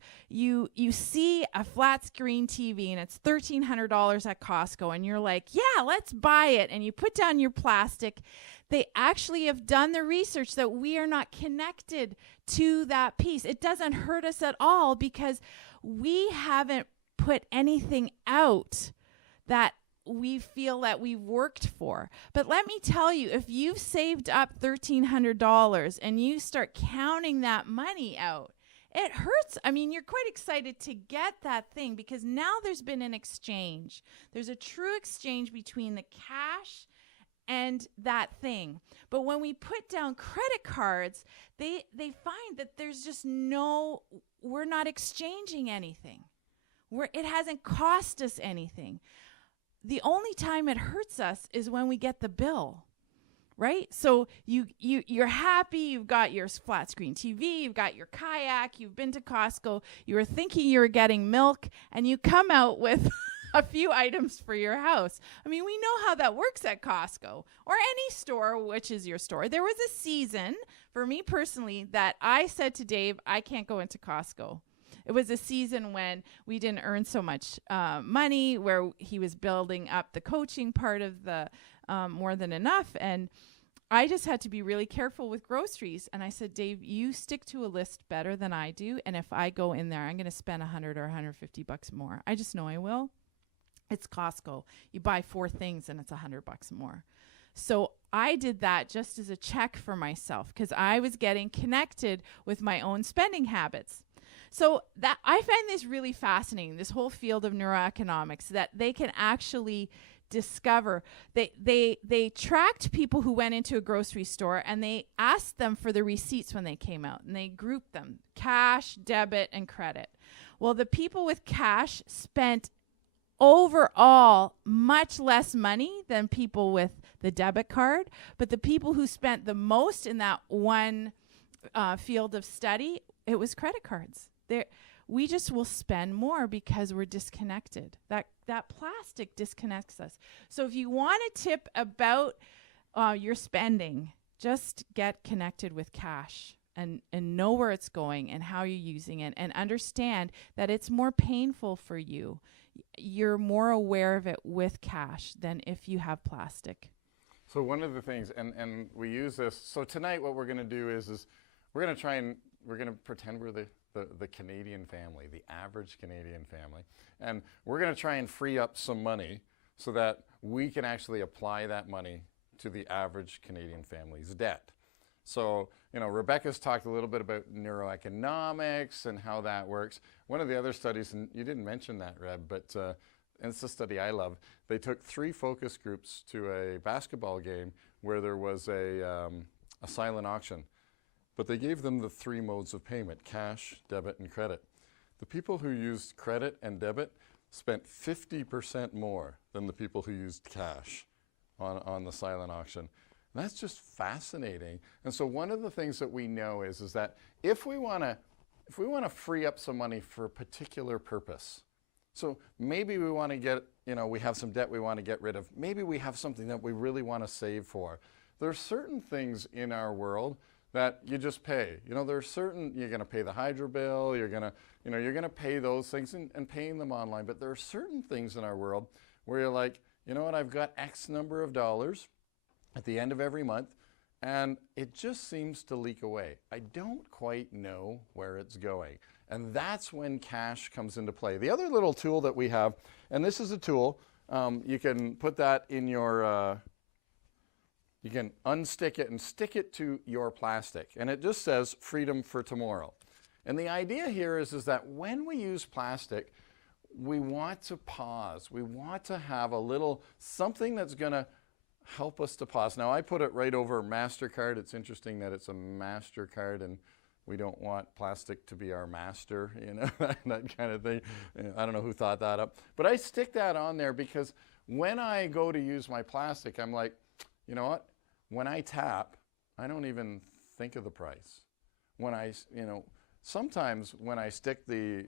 see a flat screen TV and it's $1,300 at Costco, and you're like, yeah, let's buy it, and you put down your plastic. They actually have done the research that we are not connected to that piece. It doesn't hurt us at all because we haven't put anything out that we feel that we've worked for. But let me tell you, if you've saved up $1,300 and you start counting that money out, it hurts. I mean, you're quite excited to get that thing because now there's been an exchange. There's a true exchange between the cash and that thing. But when we put down credit cards, they find that there's just we're not exchanging anything. It hasn't cost us anything. The only time it hurts us is when we get the bill, right? So you're happy, you've got your flat screen TV, you've got your kayak, you've been to Costco, you were thinking you were getting milk, and you come out with a few items for your house. I mean, we know how that works at Costco or any store, which is your store. There was a season, for me personally, that I said to Dave, I can't go into Costco. It was a season when we didn't earn so much money, where he was building up the coaching part of the More Than Enough. And I just had to be really careful with groceries. And I said, Dave, you stick to a list better than I do. And if I go in there, I'm going to spend $100 or $150 more. I just know I will. It's Costco. You buy 4 things and it's $100 more. So I did that just as a check for myself because I was getting connected with my own spending habits. So that I find this really fascinating, this whole field of neuroeconomics, that they can actually discover. They tracked people who went into a grocery store and they asked them for the receipts when they came out, and they grouped them: cash, debit, and credit. Well, the people with cash spent overall much less money than people with the debit card, but the people who spent the most in that one field of study, it was credit cards. We just will spend more because we're disconnected. That plastic disconnects us. So if you want a tip about your spending, just get connected with cash and know where it's going and how you're using it, and understand that it's more painful for you. You're more aware of it with cash than if you have plastic. So one of the things, and we use this, so tonight what we're going to do is we're going to try and gonna pretend we're the Canadian family, the average Canadian family, and we're gonna try and free up some money so that we can actually apply that money to the average Canadian family's debt. So, Rebecca's talked a little bit about neuroeconomics and how that works. One of the other studies, and you didn't mention that, Reb, but and it's a study I love. They took 3 focus groups to a basketball game where there was a silent auction. But they gave them the 3 modes of payment: cash, debit, and credit. The people who used credit and debit spent 50% more than the people who used cash on the silent auction. And that's just fascinating. And so one of the things that we know is that if we want to free up some money for a particular purpose, so maybe we want to get, we have some debt we want to get rid of. Maybe we have something that we really want to save for. There are certain things in our world that you just pay. There are certain, you're going to pay the hydro bill, you're going to pay those things and paying them online. But there are certain things in our world where you're like, you know what, I've got X number of dollars at the end of every month, and it just seems to leak away. I don't quite know where it's going. And that's when cash comes into play. The other little tool that we have, and this is a tool, you can put that in your, you can unstick it and stick it to your plastic. And it just says freedom for tomorrow. And the idea here is that when we use plastic, we want to pause. We want to have a little something that's going to help us to pause. Now, I put it right over MasterCard. It's interesting that it's a MasterCard and we don't want plastic to be our master, that kind of thing. I don't know who thought that up. But I stick that on there because when I go to use my plastic, I'm like, you know what? When I tap, I don't even think of the price. When sometimes when I stick the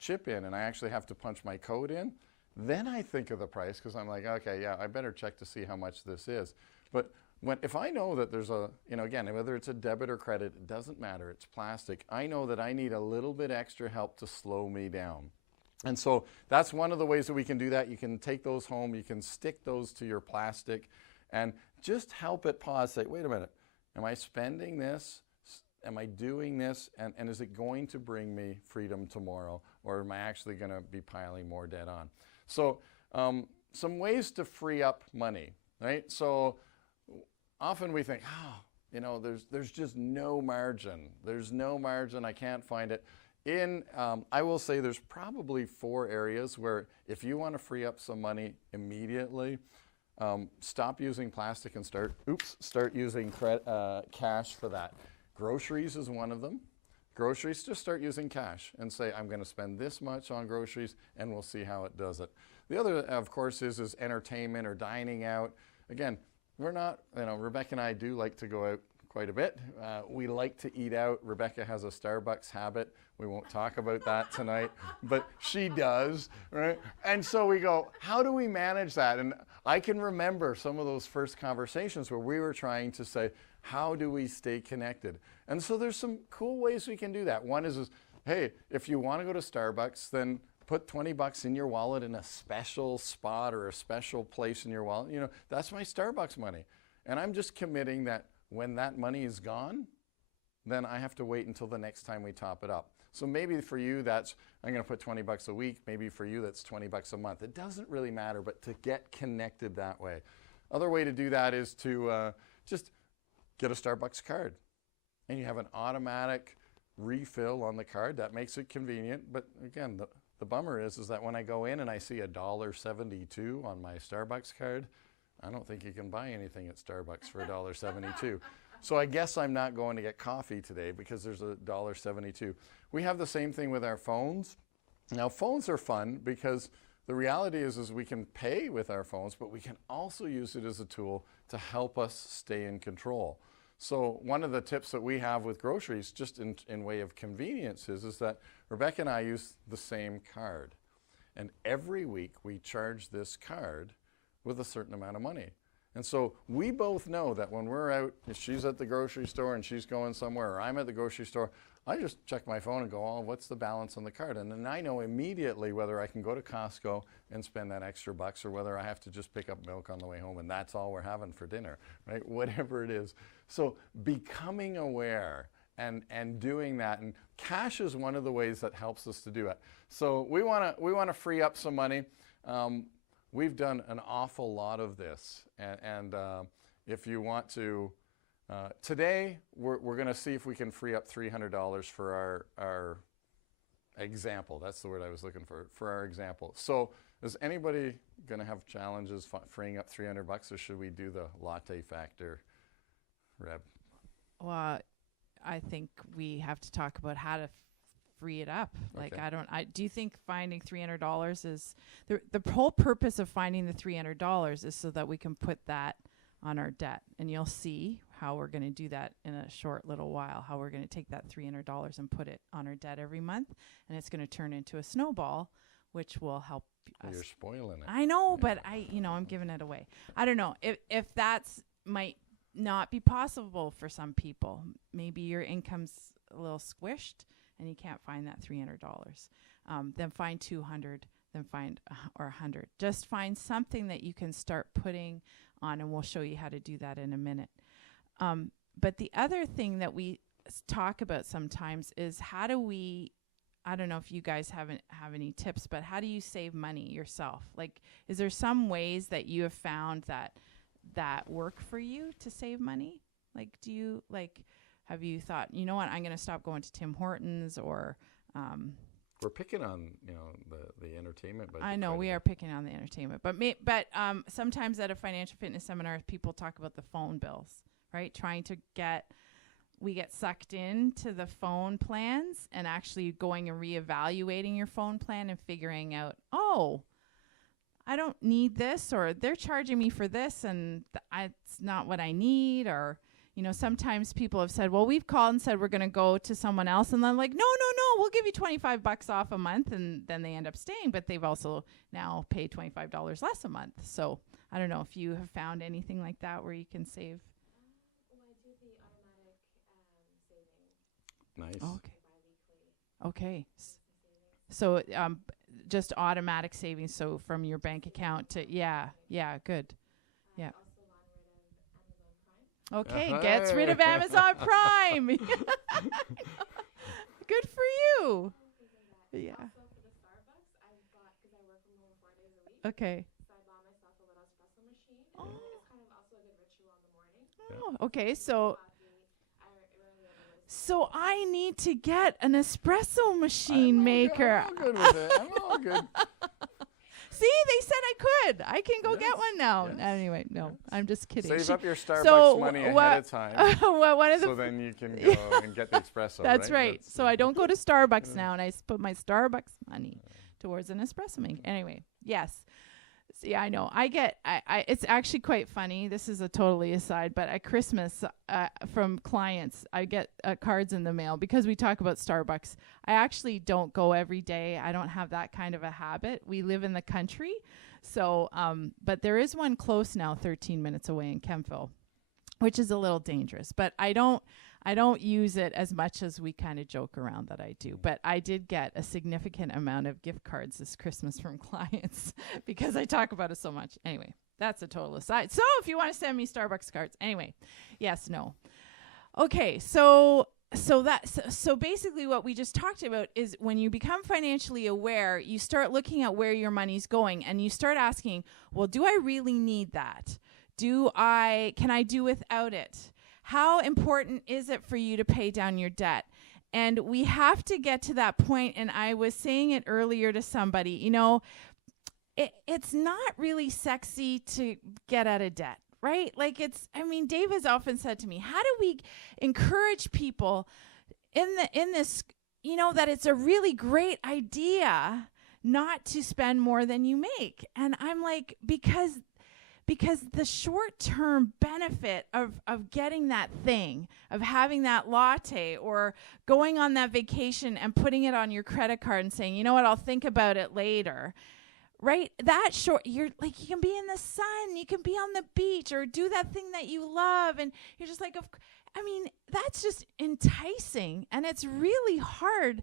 chip in and I actually have to punch my code in, then I think of the price because I'm like, okay, yeah, I better check to see how much this is. But if I know that there's again, whether it's a debit or credit, it doesn't matter, it's plastic, I know that I need a little bit extra help to slow me down. And so that's one of the ways that we can do that. You can take those home, you can stick those to your plastic and just help it pause, say, wait a minute, am I spending this? Am I doing this? And is it going to bring me freedom tomorrow? Or am I actually going to be piling more debt on? So some ways to free up money, right? So often we think, there's just no margin. There's no margin, I can't find it. I will say there's probably 4 areas where if you want to free up some money immediately, stop using plastic and start using cash for that. Groceries is one of them. Groceries, just start using cash and say, I'm going to spend this much on groceries and we'll see how it does it. The other, of course, is entertainment or dining out. Again, we're not, Rebecca and I do like to go out quite a bit. We like to eat out. Rebecca has a Starbucks habit. We won't talk about that tonight, but she does, right? And so we go, how do we manage that? And I can remember some of those first conversations where we were trying to say, how do we stay connected? And so there's some cool ways we can do that. One is hey, if you want to go to Starbucks, then put $20 in your wallet in a special spot or a special place in your wallet. That's my Starbucks money. And I'm just committing that when that money is gone, then I have to wait until the next time we top it up. So maybe for you, that's, I'm going to put $20 a week. Maybe for you, that's $20 a month. It doesn't really matter, but to get connected that way. Other way to do that is to just get a Starbucks card. And you have an automatic refill on the card. That makes it convenient. But again, the bummer is that when I go in and I see $1.72 on my Starbucks card, I don't think you can buy anything at Starbucks for $1.72. So I guess I'm not going to get coffee today because there's $1.72. We have the same thing with our phones. Now phones are fun because the reality is we can pay with our phones, but we can also use it as a tool to help us stay in control. So one of the tips that we have with groceries, just in way of convenience, is that Rebecca and I use the same card. And every week we charge this card with a certain amount of money. And so we both know that when we're out, if she's at the grocery store and she's going somewhere, or I'm at the grocery store, I just check my phone and go, oh, what's the balance on the card? And then I know immediately whether I can go to Costco and spend that extra bucks or whether I have to just pick up milk on the way home and that's all we're having for dinner, right? Whatever it is. So becoming aware and doing that. And cash is one of the ways that helps us to do it. So we want to free up some money. We've done an awful lot of this, and if you want to, today we're going to see if we can free up $300 for our example. That's the word I was looking for our example. So is anybody going to have challenges freeing up $300, or should we do the latte factor, Reb? Well, I think we have to talk about how to free it up. Like, Okay. do you think finding $300 is the whole purpose of finding the $300 is so that we can put that on our debt? And you'll see how we're going to do that in a short little while, how we're going to take that $300 and put it on our debt every month. And it's going to turn into a snowball, which will help us. You're spoiling it. I know, but I'm giving it away. I don't know if that's might not be possible for some people. Maybe your income's a little squished and you can't find that $300. Then find 200, then find or 100. Just find something that you can start putting on, and we'll show you how to do that in a minute. But the other thing that we talk about sometimes is how do we, I don't know if you guys have any tips, but how do you save money yourself? Like, is there some ways that you have found that work for you to save money? Like, have you thought, you know what, I'm going to stop going to Tim Hortons, or We're picking on the entertainment budget. I know quite a we bit. are picking on the entertainment, but sometimes at a financial fitness seminar, people talk about the phone bills, right? We get sucked into the phone plans and actually going and reevaluating your phone plan and figuring out, oh, I don't need this, or they're charging me for this and it's not what I need. Or, sometimes people have said, well, we've called and said we're going to go to someone else, and they're like, no, we'll give you $25 off a month, and then they end up staying, but they've also now paid $25 less a month. So I don't know if you have found anything like that where you can save. Well, I do the automatic saving Nice. Okay. Okay. So just automatic savings, so from your bank account to, yeah, good. Yeah. Also gotten rid of Amazon Prime. Okay, gets rid of Amazon Prime. Good for you. Yeah. Also for the Starbucks, I bought, because I work from home 4 days a week, Okay. so I bought myself a little espresso machine. Oh. And it's kind of also a good ritual in the morning. Oh, okay, so Coffee, I really overload. so I need to get an espresso machine maker. I'm all good with it. I'm all good. See, they said I could. I can go Yes, get one now. yes, Anyway, no, yes. I'm just kidding. Save up your Starbucks so money wha- ahead of time, well, one of the so then you can go and get the espresso. That's right. That's- So I don't go to Starbucks now, and I put my Starbucks money towards an espresso maker. Anyway, yes. See, I know. It's actually quite funny. This is a totally aside, but at Christmas, from clients, I get cards in the mail because we talk about Starbucks. I actually don't go every day. I don't have that kind of a habit. We live in the country. So, but there is one close now, 13 minutes away in Kempville, which is a little dangerous, but I don't use it as much as we kind of joke around that I do. But I did get a significant amount of gift cards this Christmas from clients because I talk about it so much. Anyway, that's a total aside. So if you want to send me Starbucks cards, anyway, yes, no. Okay, so basically what we just talked about is when you become financially aware, you start looking at where your money's going, and you start asking, well, do I really need that? Can I do without it? How important is it for you to pay down your debt? And we have to get to that point, and I was saying it earlier to somebody, it's not really sexy to get out of debt, right? Like Dave has often said to me, how do we encourage people in this, that it's a really great idea not to spend more than you make? And I'm like, because the short-term benefit of getting that thing, of having that latte or going on that vacation and putting it on your credit card and saying, you know what, I'll think about it later, right? You can be in the sun, you can be on the beach or do that thing that you love. And you're just like, that's just enticing. And it's really hard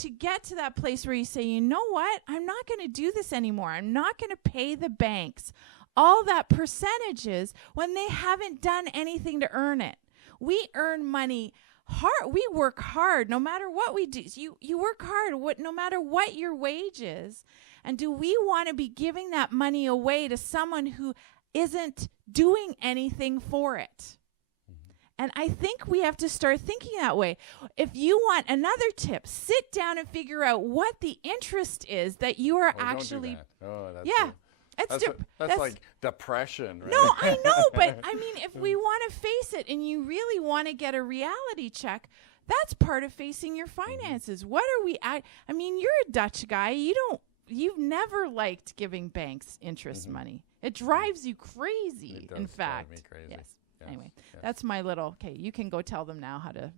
to get to that place where you say, you know what, I'm not going to do this anymore. I'm not going to pay the banks all that percentages when they haven't done anything to earn it. We earn money we work hard no matter what we do. You work hard no matter what your wage is. And do we want to be giving that money away to someone who isn't doing anything for it? And I think we have to start thinking that way. If you want another tip, sit down and figure out what the interest is that you are actually. Don't do that. Oh, that's Yeah. that's like depression, right? No, I know, but I mean, if we want to face it and you really want to get a reality check, that's part of facing your finances. What are we at? I mean, you're a Dutch guy. You've never liked giving banks interest money. It drives you crazy, It does in fact. drive me crazy. Yes. Yes, Anyway, yes. that's my little, okay, you can go tell them now how to,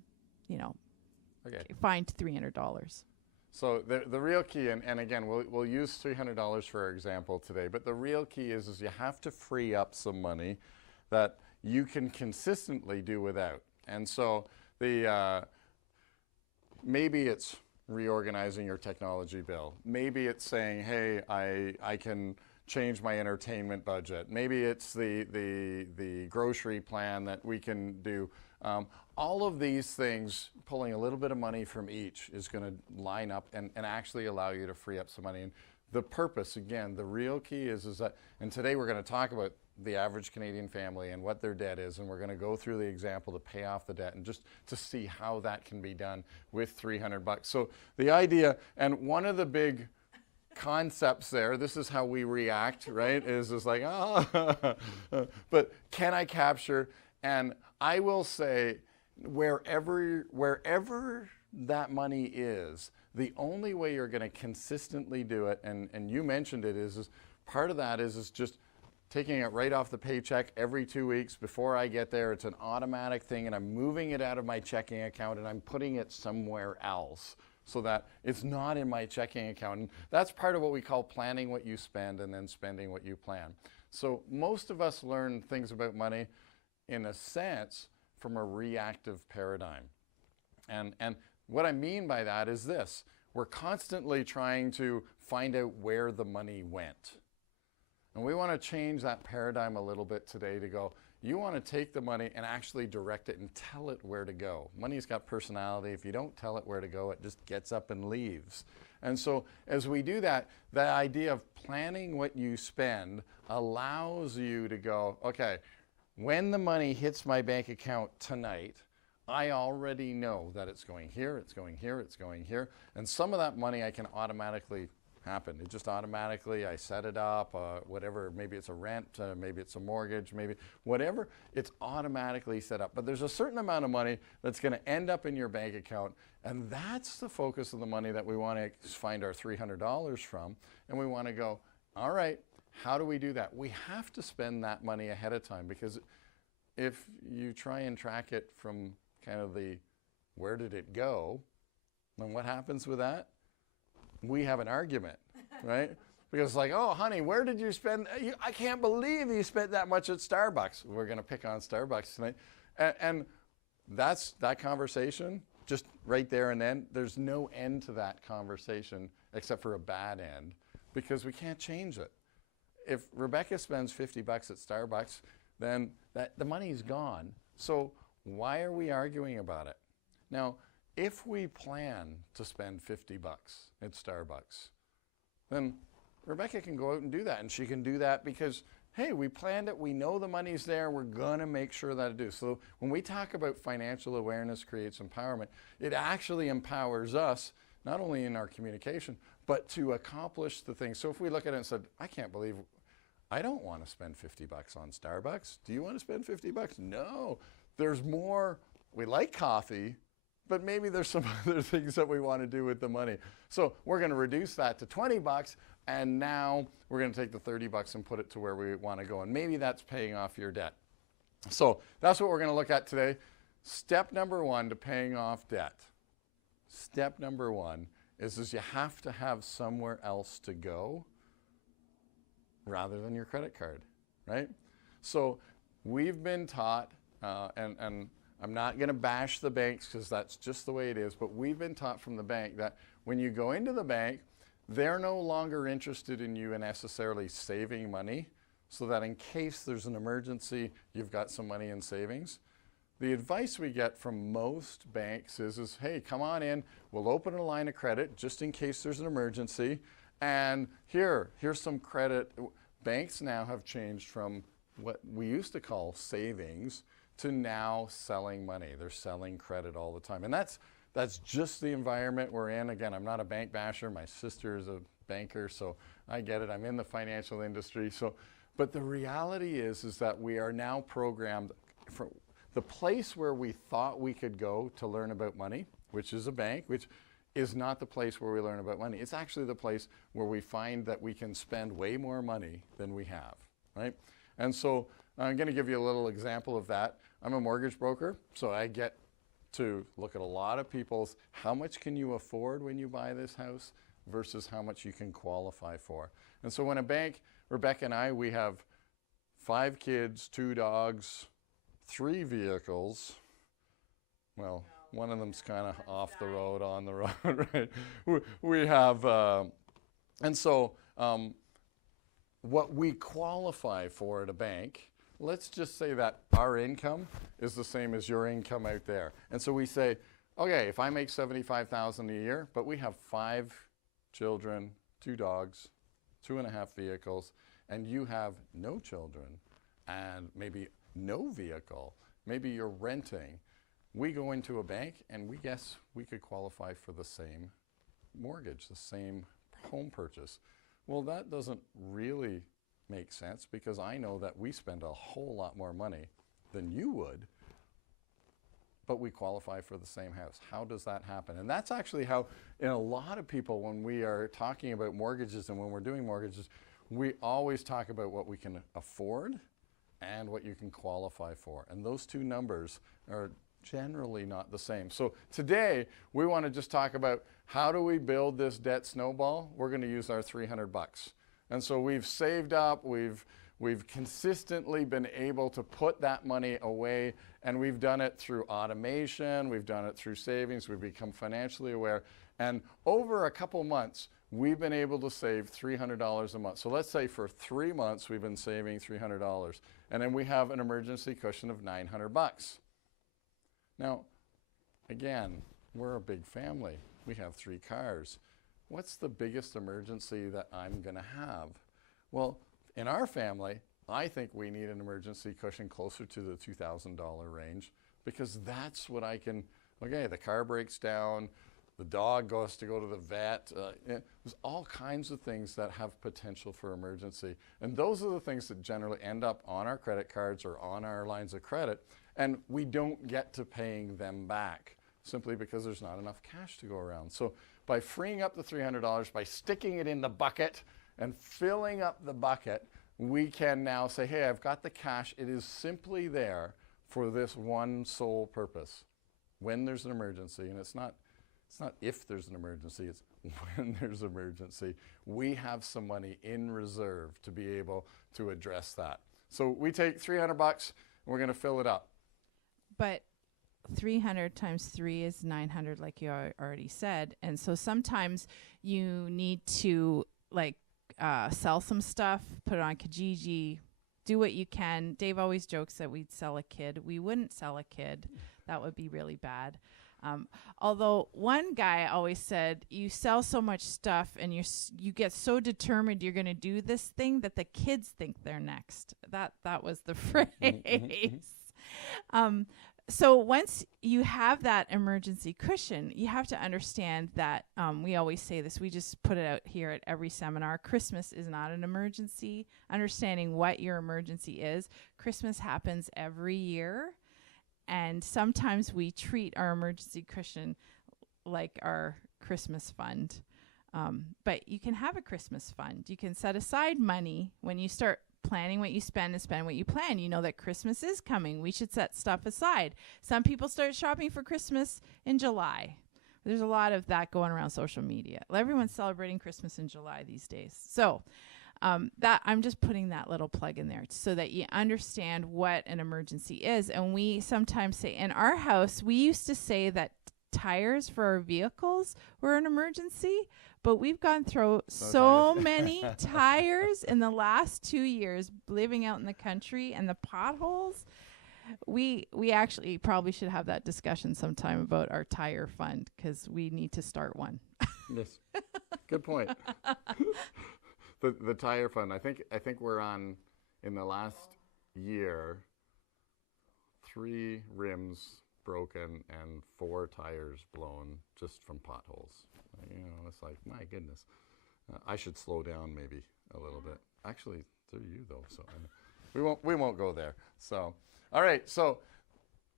Okay. find $300. So the real key, and again, we'll use $300 for our example today, but the real key is you have to free up some money that you can consistently do without. And so maybe it's reorganizing your technology bill. Maybe it's saying, hey, I can change my entertainment budget. Maybe it's the grocery plan that we can do. All of these things, pulling a little bit of money from each is going to line up and actually allow you to free up some money. And the purpose, again, the real key is that, and today we're going to talk about the average Canadian family and what their debt is, and we're going to go through the example to pay off the debt and just to see how that can be done with $300. So the idea, and one of the big concepts there, this is how we react, right, is like, but can I capture? And I will say, wherever that money is, the only way you're going to consistently do it, and you mentioned it, is part of that is just taking it right off the paycheck every 2 weeks before I get there. It's an automatic thing, and I'm moving it out of my checking account and I'm putting it somewhere else so that it's not in my checking account. And that's part of what we call planning what you spend and then spending what you plan. So most of us learn things about money, in a sense, from a reactive paradigm. And what I mean by that is this: we're constantly trying to find out where the money went. And we want to change that paradigm a little bit today to go, you want to take the money and actually direct it and tell it where to go. Money's got personality. If you don't tell it where to go, it just gets up and leaves. And so as we do that, the idea of planning what you spend allows you to go, okay, when the money hits my bank account tonight, I already know that it's going here, it's going here, it's going here. And some of that money I can automatically happen. It just automatically, I set it up, whatever, maybe it's a rent, maybe it's a mortgage, maybe whatever, it's automatically set up. But there's a certain amount of money that's going to end up in your bank account, and that's the focus of the money that we want to find our $300 from. And we want to go, all right, how do we do that? We have to spend that money ahead of time, because if you try and track it from kind of the where did it go, then what happens with that? We have an argument, right? Because it's like, oh, honey, where did you spend? I can't believe you spent that much at Starbucks. We're going to pick on Starbucks tonight. And that's that conversation, just right there and then. There's no end to that conversation except for a bad end, because we can't change it. If Rebecca spends $50 at Starbucks, then the money's gone. So why are we arguing about it? Now, if we plan to spend $50 at Starbucks, then Rebecca can go out and do that. And she can do that because, hey, we planned it. We know the money's there. We're going to make sure that it do. So when we talk about financial awareness creates empowerment, it actually empowers us, not only in our communication, but to accomplish the things. So if we look at it and said, I can't believe, I don't want to spend $50 on Starbucks. Do you want to spend $50? No. There's more. We like coffee, but maybe there's some other things that we want to do with the money. So we're going to reduce that to $20, and now we're going to take the $30 and put it to where we want to go. And maybe that's paying off your debt. So that's what we're going to look at today. Step number one to paying off debt. Step number one is you have to have somewhere else to go rather than your credit card, right? So we've been taught, and I'm not going to bash the banks because that's just the way it is, but we've been taught from the bank that when you go into the bank, they're no longer interested in you necessarily saving money so that in case there's an emergency, you've got some money in savings. the advice we get from most banks is, hey, come on in, we'll open a line of credit just in case there's an emergency, and here's some credit. Banks now have changed from what we used to call savings to now selling money. They're selling credit all the time. And that's just the environment we're in. Again, I'm not a bank basher. My sister is a banker, so I get it. I'm in the financial industry. But the reality is that we are now programmed for the place where we thought we could go to learn about money, which is a bank, which is not the place where we learn about money. It's actually the place where we find that we can spend way more money than we have, right? And so I'm going to give you a little example of that. I'm a mortgage broker, so I get to look at a lot of people's, how much can you afford when you buy this house versus how much you can qualify for. And so when a bank, Rebecca and I, we have 5 kids, 2 dogs, 3 vehicles. Well, one of them's kind of off the road, on the road, right? We have, and so what we qualify for at a bank, let's just say that our income is the same as your income out there. And so we say, okay, if I make $75,000 a year, but we have 5 children, 2 dogs, 2.5 vehicles, and you have no children and maybe no vehicle, maybe you're renting, we go into a bank and we guess we could qualify for the same mortgage, the same home purchase. Well, that doesn't really make sense because I know that we spend a whole lot more money than you would, but we qualify for the same house. How does that happen? And that's actually how, in a lot of people, when we are talking about mortgages and when we're doing mortgages, we always talk about what we can afford and what you can qualify for. And those two numbers are generally not the same. So today, we want to just talk about how do we build this debt snowball? We're going to use our $300. And so we've saved up, we've consistently been able to put that money away, and we've done it through automation, we've done it through savings, we've become financially aware. And over a couple months, we've been able to save $300 a month. So let's say for 3 months, we've been saving $300. And then we have an emergency cushion of $900. Now, again, we're a big family. We have 3 cars. What's the biggest emergency that I'm going to have? Well, in our family, I think we need an emergency cushion closer to the $2,000 range because that's what I can, okay, the car breaks down, the dog goes to go to the vet. There's all kinds of things that have potential for emergency. And those are the things that generally end up on our credit cards or on our lines of credit, and we don't get to paying them back simply because there's not enough cash to go around. So by freeing up the $300, by sticking it in the bucket and filling up the bucket, we can now say, hey, I've got the cash. It is simply there for this one sole purpose. When there's an emergency, and it's not if there's an emergency, it's when there's an emergency, we have some money in reserve to be able to address that. So we take $300 and we're going to fill it up. But 300 times 3 is 900, like you already said. And so sometimes you need to sell some stuff, put it on Kijiji, do what you can. Dave always jokes that we'd sell a kid. We wouldn't sell a kid. That would be really bad. Although one guy always said, you sell so much stuff and you get so determined you're going to do this thing that the kids think they're next. That was the phrase. So once you have that emergency cushion, you have to understand that we always say this. We just put it out here at every seminar. Christmas is not an emergency. Understanding what your emergency is. Christmas happens every year. And sometimes we treat our emergency cushion like our Christmas fund. But you can have a Christmas fund. You can set aside money when you start planning what you spend and spend what you plan. You know that Christmas is coming. We should set stuff aside. Some people start shopping for Christmas in July. There's a lot of that going around social media. Everyone's celebrating Christmas in July these days. So that I'm just putting that little plug in there so that you understand what an emergency is. And we sometimes say in our house, we used to say that tires for our vehicles were an emergency, but we've gone through so many tires in the last 2 years living out in the country, and the potholes, We actually probably should have that discussion sometime about our tire fund, because we need to start one. Yes. Good point. The tire fund. I think we're on, in the last year, 3 rims broken and 4 tires blown just from potholes. It's like, my goodness. I should slow down maybe a little bit. Actually, they're you though, so we won't go there. So, all right. So,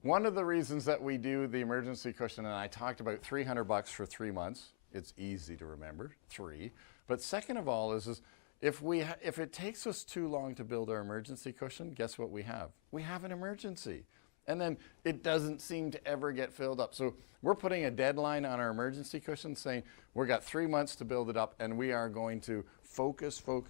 one of the reasons that we do the emergency cushion, and I talked about $300 for 3 months. It's easy to remember, 3. But second of all is if it takes us too long to build our emergency cushion, guess what we have? We have an emergency. And then it doesn't seem to ever get filled up. So we're putting a deadline on our emergency cushion saying we've got 3 months to build it up, and we are going to focus. We're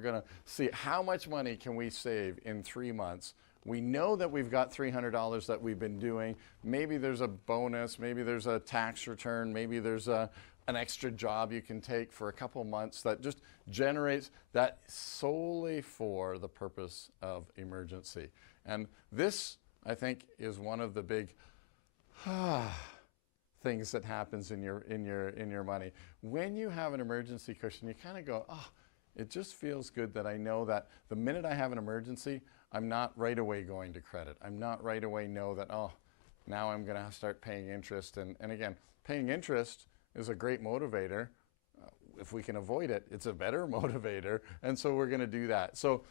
going to see how much money can we save in 3 months. We know that we've got $300 that we've been doing. Maybe there's a bonus, maybe there's a tax return, maybe there's an extra job you can take for a couple months that just generates that solely for the purpose of emergency. And this, I think, is one of the big things that happens in your money. When you have an emergency cushion, you kind of go, oh, it just feels good that I know that the minute I have an emergency, I'm not right away going to credit. I'm not right away know that, oh, now I'm going to start paying interest. And again, paying interest is a great motivator. If we can avoid it, it's a better motivator. And so we're going to do that. So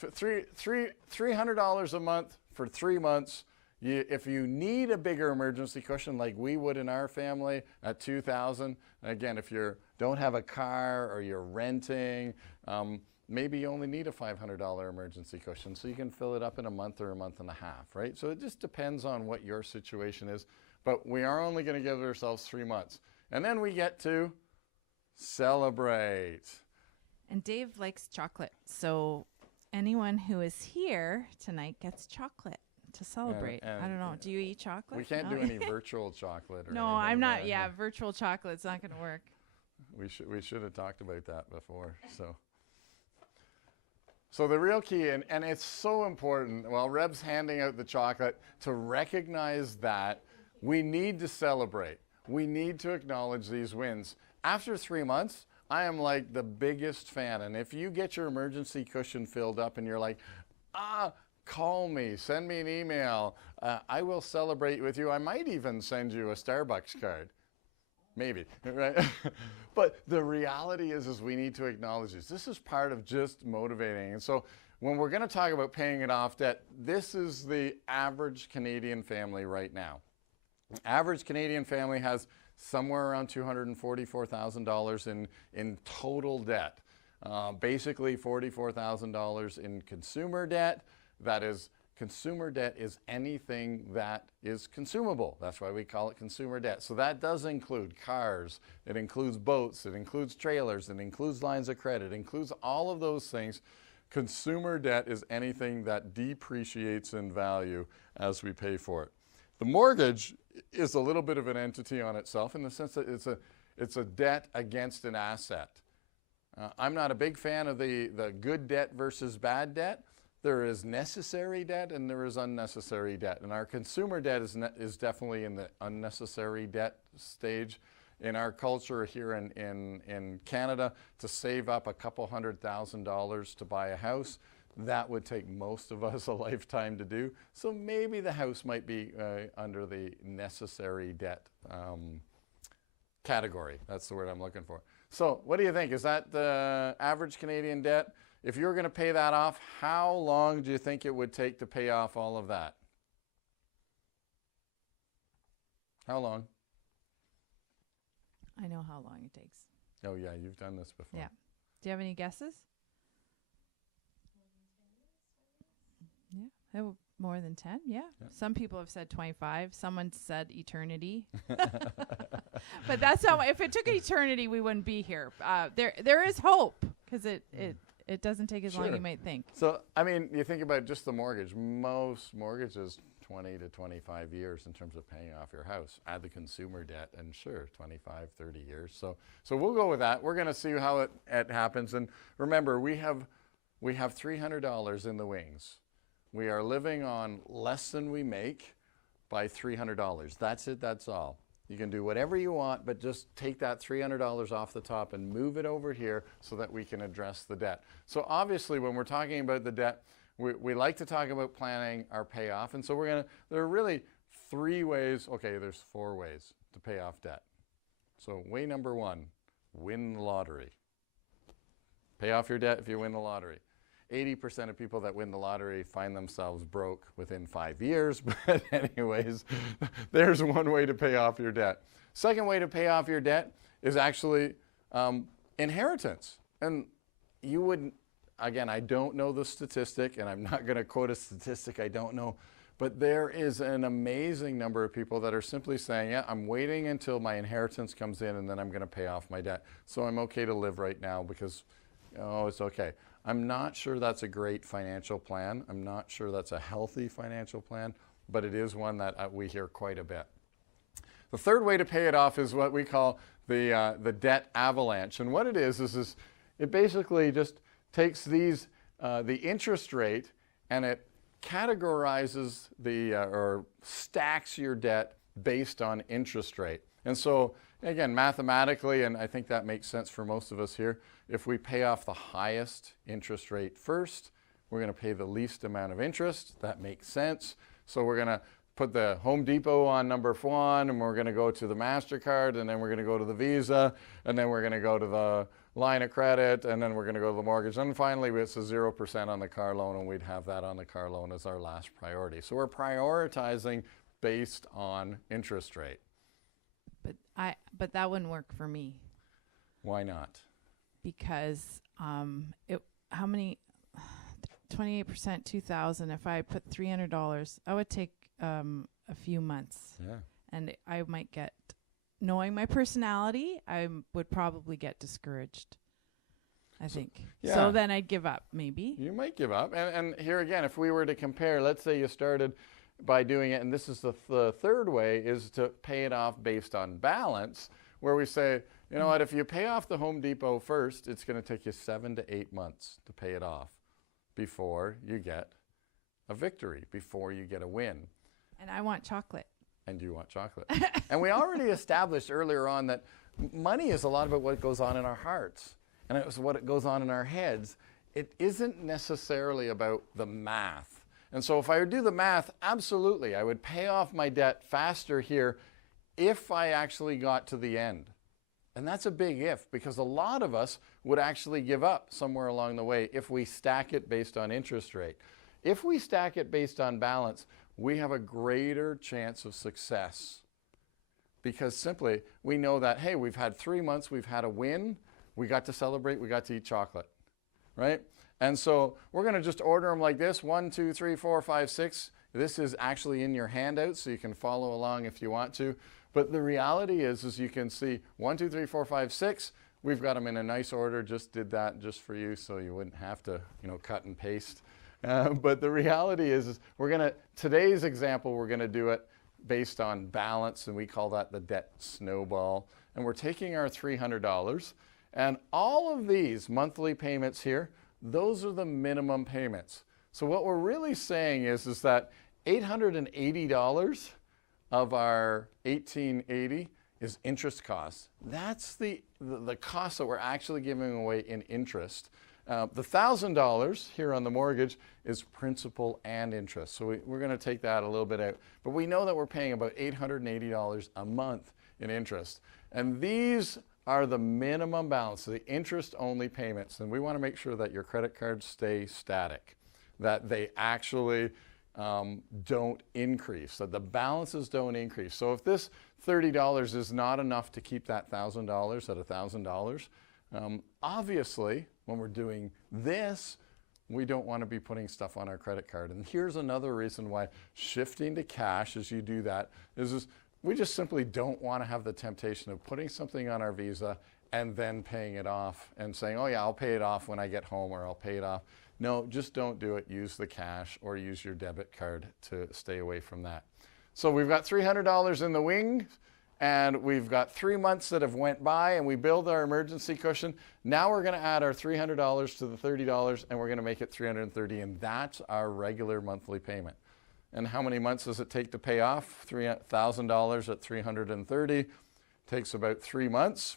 $300 a month for 3 months. If you need a bigger emergency cushion like we would in our family at $2,000, again, if you don't have a car or you're renting, maybe you only need a $500 emergency cushion, so you can fill it up in a month or a month and a half, right? So it just depends on what your situation is, but we are only going to give ourselves 3 months. And then we get to celebrate. And Dave likes chocolate, so anyone who is here tonight gets chocolate to celebrate. And I don't know. Do you eat chocolate? We can't No? do any virtual chocolate. Or No, anything I'm like not. that. Yeah, virtual chocolate's not going to work. We should have talked about that before. So the real key, and it's so important, while Reb's handing out the chocolate, to recognize that we need to celebrate. We need to acknowledge these wins. After 3 months, I am like the biggest fan. And if you get your emergency cushion filled up and you're like, call me, send me an email. I will celebrate with you. I might even send you a Starbucks card. Maybe, right? But the reality is we need to acknowledge this. This is part of just motivating. And so when we're going to talk about paying it off debt, this is the average Canadian family right now. Average Canadian family has somewhere around $244,000 in total debt. Basically $44,000 in consumer debt. That is, consumer debt is anything that is consumable. That's why we call it consumer debt. So that does include cars, it includes boats, it includes trailers, it includes lines of credit, it includes all of those things. Consumer debt is anything that depreciates in value as we pay for it. The mortgage is a little bit of an entity on itself in the sense that it's a debt against an asset. I'm not a big fan of the good debt versus bad debt. There is necessary debt and there is unnecessary debt. And our consumer debt is definitely in the unnecessary debt stage. In our culture here in Canada, to save up a couple $100,000 to buy a house, that would take most of us a lifetime to do. So maybe the house might be under the necessary debt category. That's the word I'm looking for. So what do you think? Is that the average Canadian debt? If you were going to pay that off, how long do you think it would take to pay off all of that? How long? I know how long it takes. Oh yeah, you've done this before. Yeah. Do you have any guesses? Yeah, more than 10. Yeah. Some people have said 25. Someone said eternity. But that's not. If it took eternity, we wouldn't be here. There is hope because it doesn't take as long as you might think. So I mean, you think about just the mortgage. Most mortgages 20 to 25 years in terms of paying off your house. Add the consumer debt, and sure, 25, 30 years. So we'll go with that. We're going to see how it happens. And remember, we have $300 in the wings. We are living on less than we make by $300. That's it, that's all. You can do whatever you want, but just take that $300 off the top and move it over here so that we can address the debt. So obviously when we're talking about the debt, we like to talk about planning our payoff. And so there are really 3 ways, okay, there's 4 ways to pay off debt. So way number 1, win the lottery. Pay off your debt if you win the lottery. 80% of people that win the lottery find themselves broke within 5 years. But anyways, there's one way to pay off your debt. Second way to pay off your debt is actually inheritance. And you wouldn't, again, I don't know the statistic, and I'm not going to quote a statistic I don't know, but there is an amazing number of people that are simply saying, yeah, I'm waiting until my inheritance comes in and then I'm going to pay off my debt. So I'm okay to live right now because, oh, it's okay. I'm not sure that's a great financial plan. I'm not sure that's a healthy financial plan, but it is one that we hear quite a bit. The third way to pay it off is what we call the debt avalanche. And what it is it basically just takes these, the interest rate, and it categorizes or stacks your debt based on interest rate. And so, again, mathematically, and I think that makes sense for most of us here, if we pay off the highest interest rate first, we're going to pay the least amount of interest. That makes sense. So we're going to put the Home Depot on number 1, and we're going to go to the MasterCard, and then we're going to go to the Visa, and then we're going to go to the line of credit, and then we're going to go to the mortgage. And finally, it's a 0% on the car loan, and we'd have that on the car loan as our last priority. So we're prioritizing based on interest rate. But that wouldn't work for me. Why not? Because how many 28%, 2,000, if I put $300, I would take a few months. Yeah. And I might get, knowing my personality, I would probably get discouraged, I think. yeah. So then I'd give up, maybe. You might give up. And here again, if we were to compare, let's say you started by doing it, and this is the third way, is to pay it off based on balance, where we say, you know what, if you pay off the Home Depot first, it's going to take you 7 to 8 months to pay it off before you get a victory, before you get a win. And I want chocolate. And you want chocolate. And we already established earlier on that money is a lot about what goes on in our hearts. And it's what goes on in our heads. It isn't necessarily about the math. And so if I would do the math, absolutely, I would pay off my debt faster here if I actually got to the end. And that's a big if, because a lot of us would actually give up somewhere along the way if we stack it based on interest rate. If we stack it based on balance, we have a greater chance of success. Because simply, we know that, hey, we've had 3 months, we've had a win, we got to celebrate, we got to eat chocolate, right? And so we're going to just order them like this, 1, 2, 3, 4, 5, 6. This is actually in your handout, so you can follow along if you want to. But the reality is you can see 1, 2, 3, 4, 5, 6. We've got them in a nice order. Just did that just for you, so you wouldn't have to, cut and paste. But the reality is we're going to, today's example, we're going to do it based on balance, and we call that the debt snowball. And we're taking our $300, and all of these monthly payments here, those are the minimum payments. So what we're really saying is that $880 of our $1,880 is interest costs. That's the cost that we're actually giving away in interest. The $1,000 here on the mortgage is principal and interest. So we're going to take that a little bit out. But we know that we're paying about $880 a month in interest. And these are the minimum balance, the interest-only payments. And we want to make sure that your credit cards stay static, that they actually don't increase, that the balances don't increase. So if this $30 is not enough to keep that $1,000 at $1,000, obviously, when we're doing this, we don't want to be putting stuff on our credit card. And here's another reason why shifting to cash as you do that is we just simply don't want to have the temptation of putting something on our Visa and then paying it off and saying, oh yeah, I'll pay it off when I get home, or I'll pay it off. No, just don't do it. Use the cash or use your debit card to stay away from that. So we've got $300 in the wings, and we've got 3 months that have went by, and we build our emergency cushion. Now we're going to add our $300 to the $30, and we're going to make it $330, and that's our regular monthly payment. And how many months does it take to pay off? $3,000 at $330 takes about 3 months.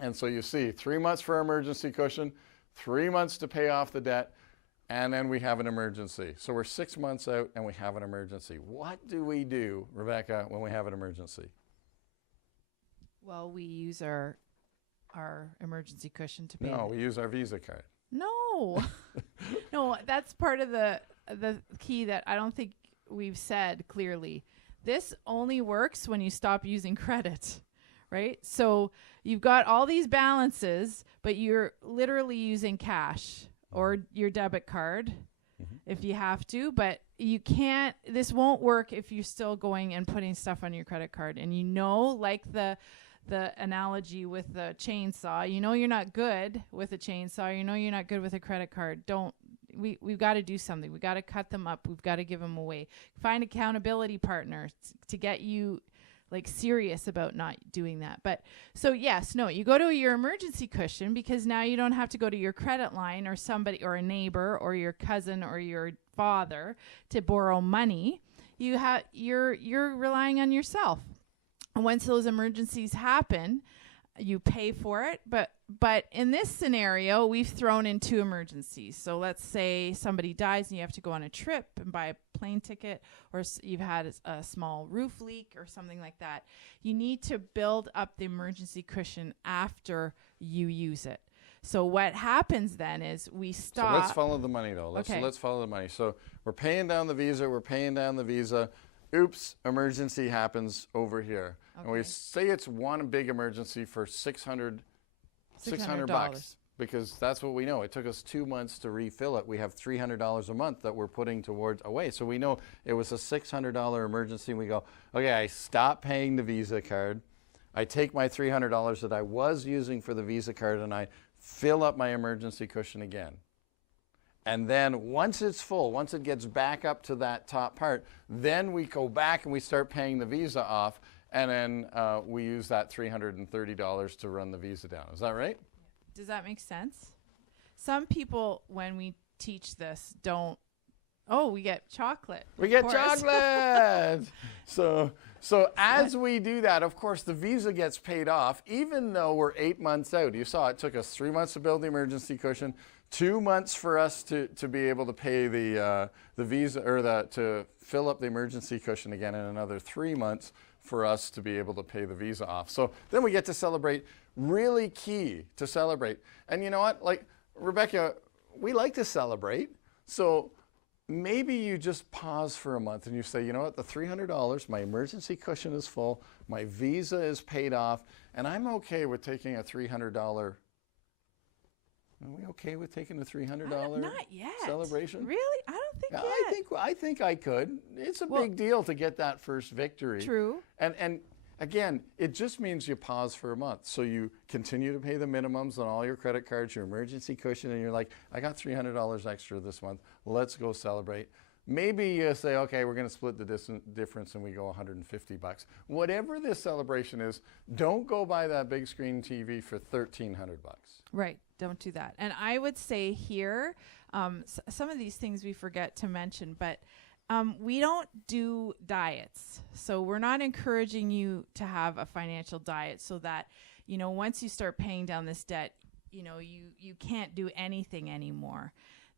And so you see, 3 months for our emergency cushion, 3 months to pay off the debt, and then we have an emergency. So we're 6 months out and we have an emergency. What do we do, Rebecca, when we have an emergency? Well, we use our emergency cushion to pay. No, we use our Visa card. No. No, that's part of the key that I don't think we've said clearly. This only works when you stop using credit, right? So you've got all these balances, but you're literally using cash or your debit card if you have to, but you can't, this won't work if you're still going and putting stuff on your credit card. And you know, like the analogy with the chainsaw, you know you're not good with a chainsaw, you know you're not good with a credit card. We've got to do something. We've got to cut them up. We've got to give them away. Find accountability partners to get you like serious about not doing that. But so yes, no, you go to your emergency cushion because now you don't have to go to your credit line or somebody or a neighbor or your cousin or your father to borrow money. You're relying on yourself. And once those emergencies happen, you pay for it. But in this scenario, we've thrown in 2 emergencies. So let's say somebody dies and you have to go on a trip and buy a plane ticket, or you've had a small roof leak or something like that. You need to build up the emergency cushion after you use it. So what happens then is we stop. So let's follow the money, though. Let's follow the money. So we're paying down the Visa. Oops, emergency happens over here. Okay. And we say it's one big emergency for $600 bucks, because that's what we know. It took us 2 months to refill it. We have $300 a month that we're putting towards away. So we know it was a $600 emergency. And we go, okay, I stop paying the Visa card. I take my $300 that I was using for the Visa card and I fill up my emergency cushion again. And then once it's full, once it gets back up to that top part, then we go back and we start paying the Visa off, and then we use that $330 to run the Visa down. Is that right? Does that make sense? Some people, when we teach this, don't, we get chocolate. We get chocolate! So as we do that, of course, the Visa gets paid off, even though we're 8 months out. You saw it took us 3 months to build the emergency cushion, 2 months for us to be able to pay the Visa, or to fill up the emergency cushion again, and another 3 months for us to be able to pay the Visa off. So then we get to celebrate. Really key to celebrate. And you know what? Like, Rebecca, we like to celebrate. So maybe you just pause for a month and you say, you know what? The $300, my emergency cushion is full, my Visa is paid off, and I'm okay with taking a $300. Are we okay with taking a $300 not yet. celebration? Really? I don't think yet. I think I could. It's a big deal to get that first victory. True. And again, it just means you pause for a month. So you continue to pay the minimums on all your credit cards, your emergency cushion, and you're like, I got $300 extra this month. Let's go celebrate. Maybe you say, okay, we're going to split the difference and we go $150. Whatever this celebration is, don't go buy that big screen TV for $1,300. Right. Don't do that. And I would say here, some of these things we forget to mention, but we don't do diets. So we're not encouraging you to have a financial diet so that, you know, once you start paying down this debt, you know, you can't do anything anymore.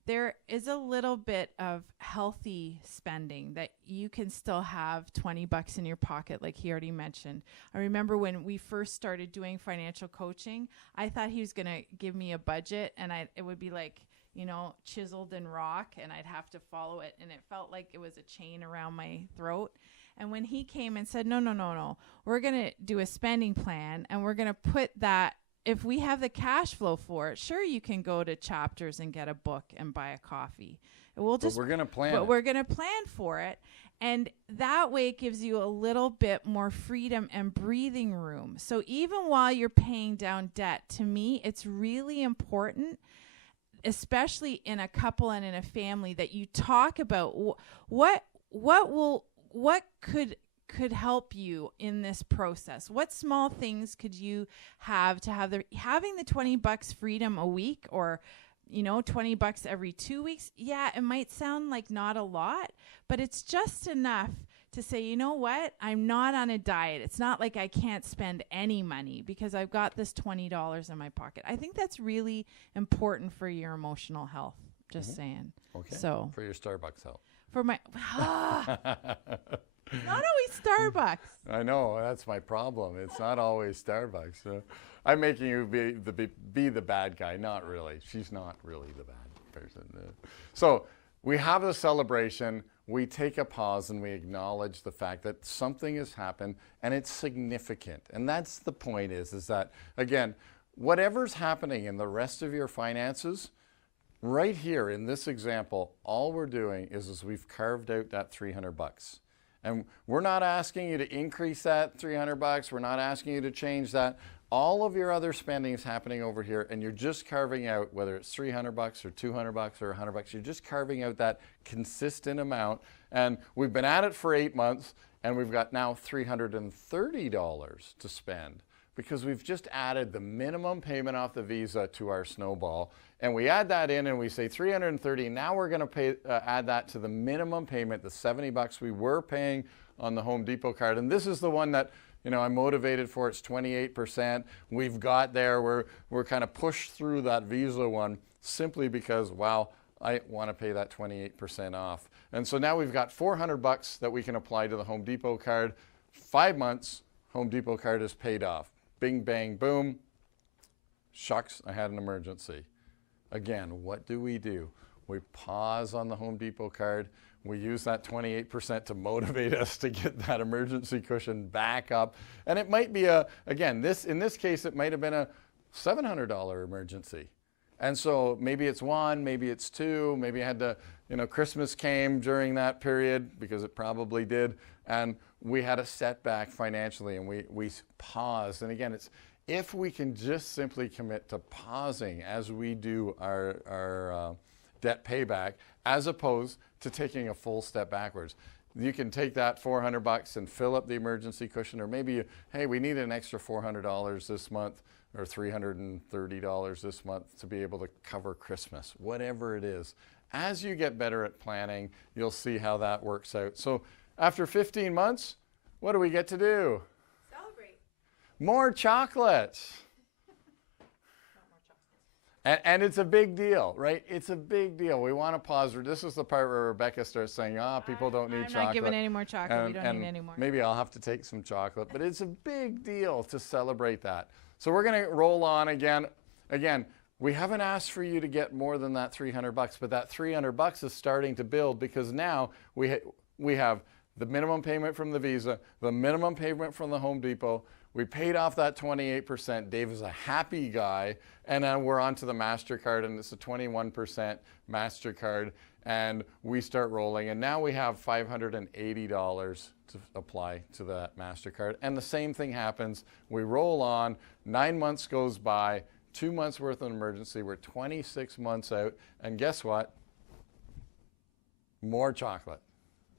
There is a little bit of healthy spending that you can still have $20 in your pocket, like he already mentioned. I remember when we first started doing financial coaching, I thought he was going to give me a budget, and it would be like, you know, chiseled in rock, and I'd have to follow it. And it felt like it was a chain around my throat. And when he came and said, no, we're going to do a spending plan, and we're going to put that, if we have the cash flow for it, sure, you can go to Chapters and get a book and buy a coffee. But we're going to plan. But we're going to plan for it, and that way it gives you a little bit more freedom and breathing room. So even while you're paying down debt, to me, it's really important, especially in a couple and in a family, that you talk about what could could help you in this process? What small things could you have to have having the $20 freedom a week, or $20 every 2 weeks? Yeah, it might sound like not a lot, but it's just enough to say, you know what? I'm not on a diet. It's not like I can't spend any money because I've got this $20 in my pocket. I think that's really important for your emotional health. Just saying. Okay. So for your Starbucks help. for my not always Starbucks. I know, that's my problem. It's not always Starbucks. I'm making you be the bad guy. Not really. She's not really the bad person. So we have a celebration. We take a pause and we acknowledge the fact that something has happened and it's significant. And that's the point is that, again, whatever's happening in the rest of your finances, right here in this example, all we're doing is we've carved out that $300. And we're not asking you to increase that $300. We're not asking you to change that. All of your other spending is happening over here, and you're just carving out, whether it's $300 or $200 or $100, you're just carving out that consistent amount. And we've been at it for 8 months, and we've got now $330 to spend because we've just added the minimum payment off the Visa to our snowball. And we add that in and we say $330. Now we're going to add that to the minimum payment, the $70 we were paying on the Home Depot card. And this is the one that, I'm motivated for. It's 28%. We've got there. We're kind of pushed through that Visa one simply because, wow, I want to pay that 28% off. And so now we've got $400 that we can apply to the Home Depot card. 5 months, Home Depot card is paid off. Bing, bang, boom. Shucks, I had an emergency. Again, what do? We pause on the Home Depot card. We use that 28% to motivate us to get that emergency cushion back up. And it might be in this case, it might have been a $700 emergency. And so maybe it's one, maybe it's two, maybe I had to, Christmas came during that period because it probably did. And we had a setback financially and we paused. And again, it's, if we can just simply commit to pausing as we do our debt payback, as opposed to taking a full step backwards. You can take that $400 and fill up the emergency cushion, or maybe, hey, we need an extra $400 this month or $330 this month to be able to cover Christmas, whatever it is. As you get better at planning, you'll see how that works out. So after 15 months, what do we get to do? More chocolates. And it's a big deal, right? It's a big deal. We want to pause. This is the part where Rebecca starts saying, people don't need chocolate. I'm not giving any more chocolate. We don't need any more. Maybe I'll have to take some chocolate. But it's a big deal to celebrate that. So we're going to roll on again. Again, we haven't asked for you to get more than that $300, but that $300 is starting to build because now we have the minimum payment from the Visa, the minimum payment from the Home Depot. We paid off that 28%. Dave is a happy guy. And then we're on to the MasterCard, and it's a 21% MasterCard. And we start rolling. And now we have $580 to apply to that MasterCard. And the same thing happens. We roll on. 9 months goes by. 2 months worth of emergency. We're 26 months out. And guess what? More chocolate.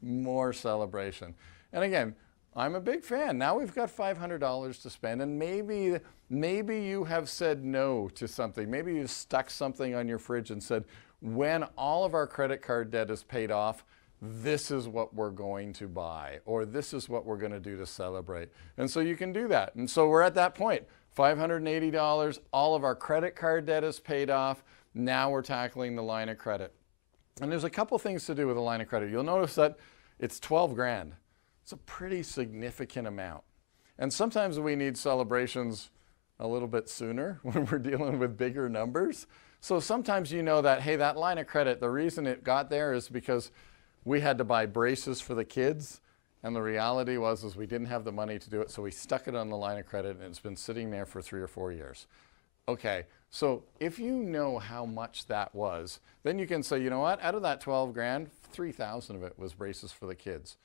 More celebration. And again, I'm a big fan. Now we've got $500 to spend, and maybe you have said no to something. Maybe you've stuck something on your fridge and said, when all of our credit card debt is paid off, this is what we're going to buy, or this is what we're going to do to celebrate. And so you can do that. And so we're at that point. $580, all of our credit card debt is paid off. Now we're tackling the line of credit. And there's a couple things to do with a line of credit. You'll notice that it's 12 grand. It's a pretty significant amount. And sometimes we need celebrations a little bit sooner when we're dealing with bigger numbers. So sometimes you know that, hey, that line of credit, the reason it got there is because we had to buy braces for the kids. And the reality was we didn't have the money to do it. So we stuck it on the line of credit, and it's been sitting there for 3 or 4 years. Okay, so if you know how much that was, then you can say, you know what, out of that 12 grand, 3,000 of it was braces for the kids.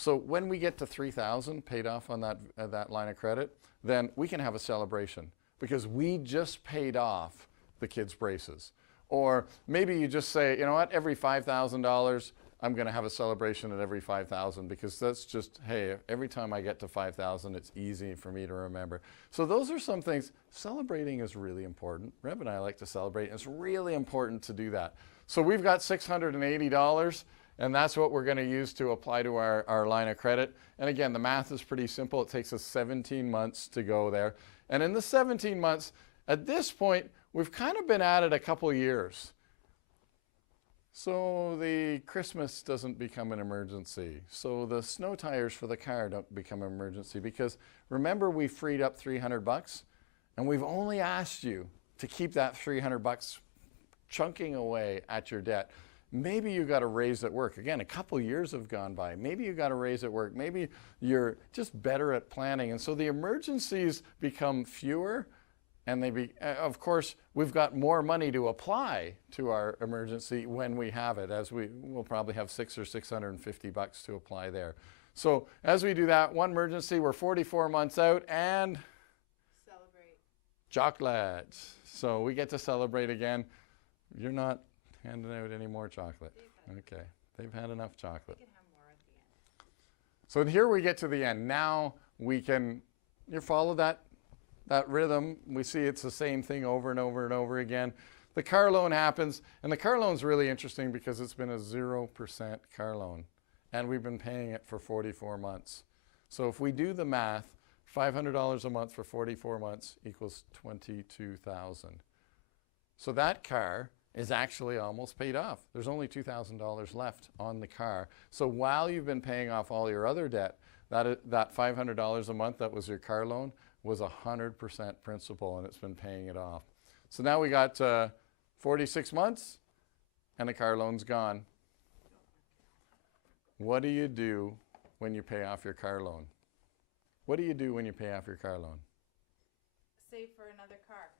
So when we get to 3,000 paid off on that line of credit, then we can have a celebration because we just paid off the kids' braces. Or maybe you just say, you know what, every $5,000 I'm going to have a celebration at every 5,000 because that's just, hey, every time I get to 5,000, it's easy for me to remember. So those are some things. Celebrating is really important. Reb and I like to celebrate. It's really important to do that. So we've got $680, and that's what we're going to use to apply to our line of credit. And again, the math is pretty simple. It takes us 17 months to go there. And in the 17 months, at this point, we've kind of been at it a couple years. So the Christmas doesn't become an emergency. So the snow tires for the car don't become an emergency because remember we freed up $300 and we've only asked you to keep that $300 chunking away at your debt. Maybe you got a raise at work. Again, a couple years have gone by. Maybe you got a raise at work. Maybe you're just better at planning. And so the emergencies become fewer. And of course, we've got more money to apply to our emergency when we have it, as we'll probably have $600 or $650 to apply there. So as we do that, one emergency, we're 44 months out and Celebrate. chocolates. So we get to celebrate again. You're not handing out any more chocolate. Okay, they've had enough chocolate. We can have more at the end. So here we get to the end. Now we can, you follow that rhythm. We see it's the same thing over and over and over again. The car loan happens, and the car loan's really interesting because it's been a 0% car loan, and we've been paying it for 44 months. So if we do the math, $500 a month for 44 months equals $22,000. So that car is actually almost paid off. There's only $2,000 left on the car. So while you've been paying off all your other debt, that $500 a month that was your car loan was 100% principal, and it's been paying it off. So now we got 46 months, and the car loan's gone. What do you do when you pay off your car loan? What do you do when you pay off your car loan? Save for another car.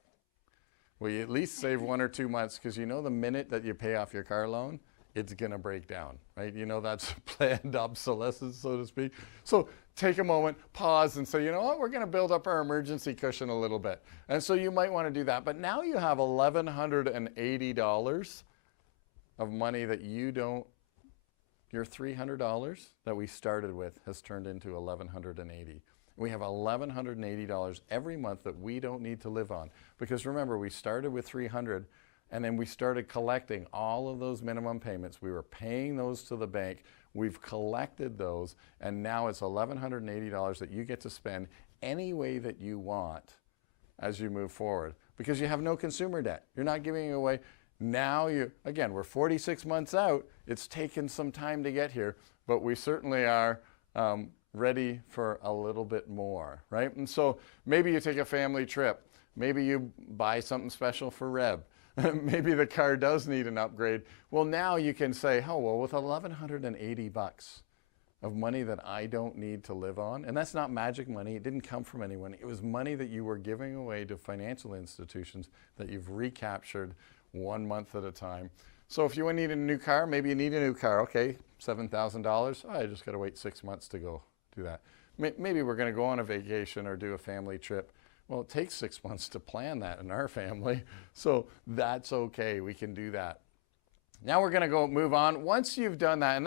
Well, you at least save 1 or 2 months because you know the minute that you pay off your car loan, it's going to break down, right? You know that's planned obsolescence, so to speak. So take a moment, pause, and say, you know what, we're going to build up our emergency cushion a little bit. And so you might want to do that. But now you have $1,180 of money that you don't, your $300 that we started with has turned into $1,180. We have $1,180 every month that we don't need to live on. Because remember, we started with $300 and then we started collecting all of those minimum payments. We were paying those to the bank. We've collected those, and now it's $1,180 that you get to spend any way that you want as you move forward because you have no consumer debt. You're not giving it away. Now again, we're 46 months out. It's taken some time to get here, but we certainly are ready for a little bit more, right? And so maybe you take a family trip. Maybe you buy something special for Reb. Maybe the car does need an upgrade. Well, now you can say, oh, well, with $1,180 of money that I don't need to live on, and that's not magic money. It didn't come from anyone. It was money that you were giving away to financial institutions that you've recaptured 1 month at a time. So if you need a new car, maybe you need a new car. Okay, $7,000. I just got to wait 6 months to go do that. Maybe we're going to go on a vacation or do a family trip. Well, it takes 6 months to plan that in our family, so that's okay. We can do that. Now we're going to move on. Once you've done that, and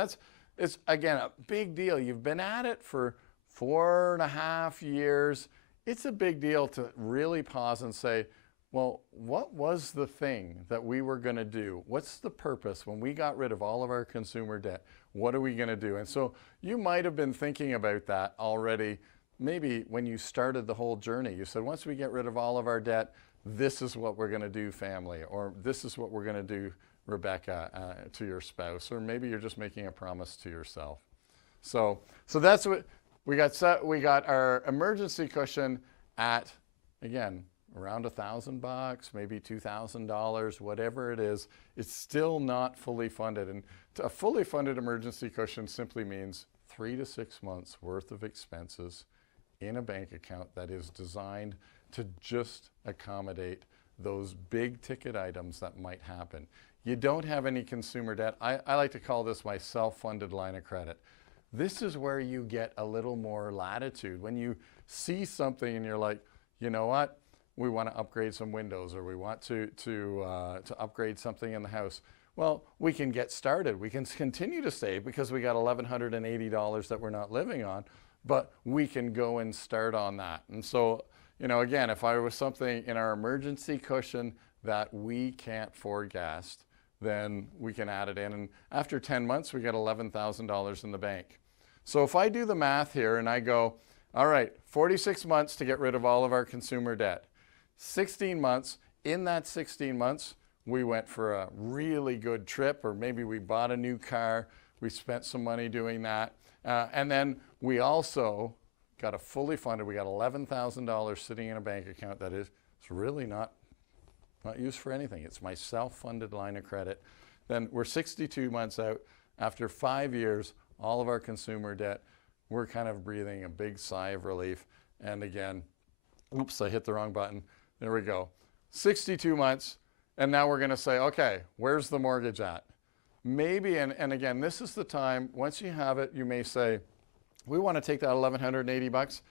it's again a big deal. You've been at it for 4.5 years. It's a big deal to really pause and say, well, what was the thing that we were going to do? What's the purpose when we got rid of all of our consumer debt? What are we going to do? And so you might have been thinking about that already. Maybe when you started the whole journey, you said, once we get rid of all of our debt, this is what we're going to do, family, or this is what we're going to do, Rebecca, to your spouse, or maybe you're just making a promise to yourself. So that's what we got. We got our emergency cushion at, again, around $1,000, maybe $2,000, whatever it is. It's still not fully funded, and a fully funded emergency cushion simply means 3 to 6 months worth of expenses in a bank account that is designed to just accommodate those big ticket items that might happen. You don't have any consumer debt. I like to call this my self-funded line of credit. This is where you get a little more latitude. When you see something and you're like, you know what, we want to upgrade some windows, or we want to upgrade something in the house. Well, we can get started. We can continue to save because we got $1,180 that we're not living on, but we can go and start on that. And so, you know, again, if I was something in our emergency cushion that we can't forecast, then we can add it in. And after 10 months, we get $11,000 in the bank. So if I do the math here and I go, all right, 46 months to get rid of all of our consumer debt, 16 months, in that 16 months, we went for a really good trip, or maybe we bought a new car, we spent some money doing that, and then we also got a fully funded, we got $11,000 sitting in a bank account that is really not used for anything. It's my self-funded line of credit. Then we're 62 months out. After 5 years, all of our consumer debt, we're kind of breathing a big sigh of relief. And again, oops, I hit the wrong button. There we go. 62 months. And now we're going to say, okay, where's the mortgage at? Maybe, and again, this is the time, once you have it, you may say, we want to take that $1,180.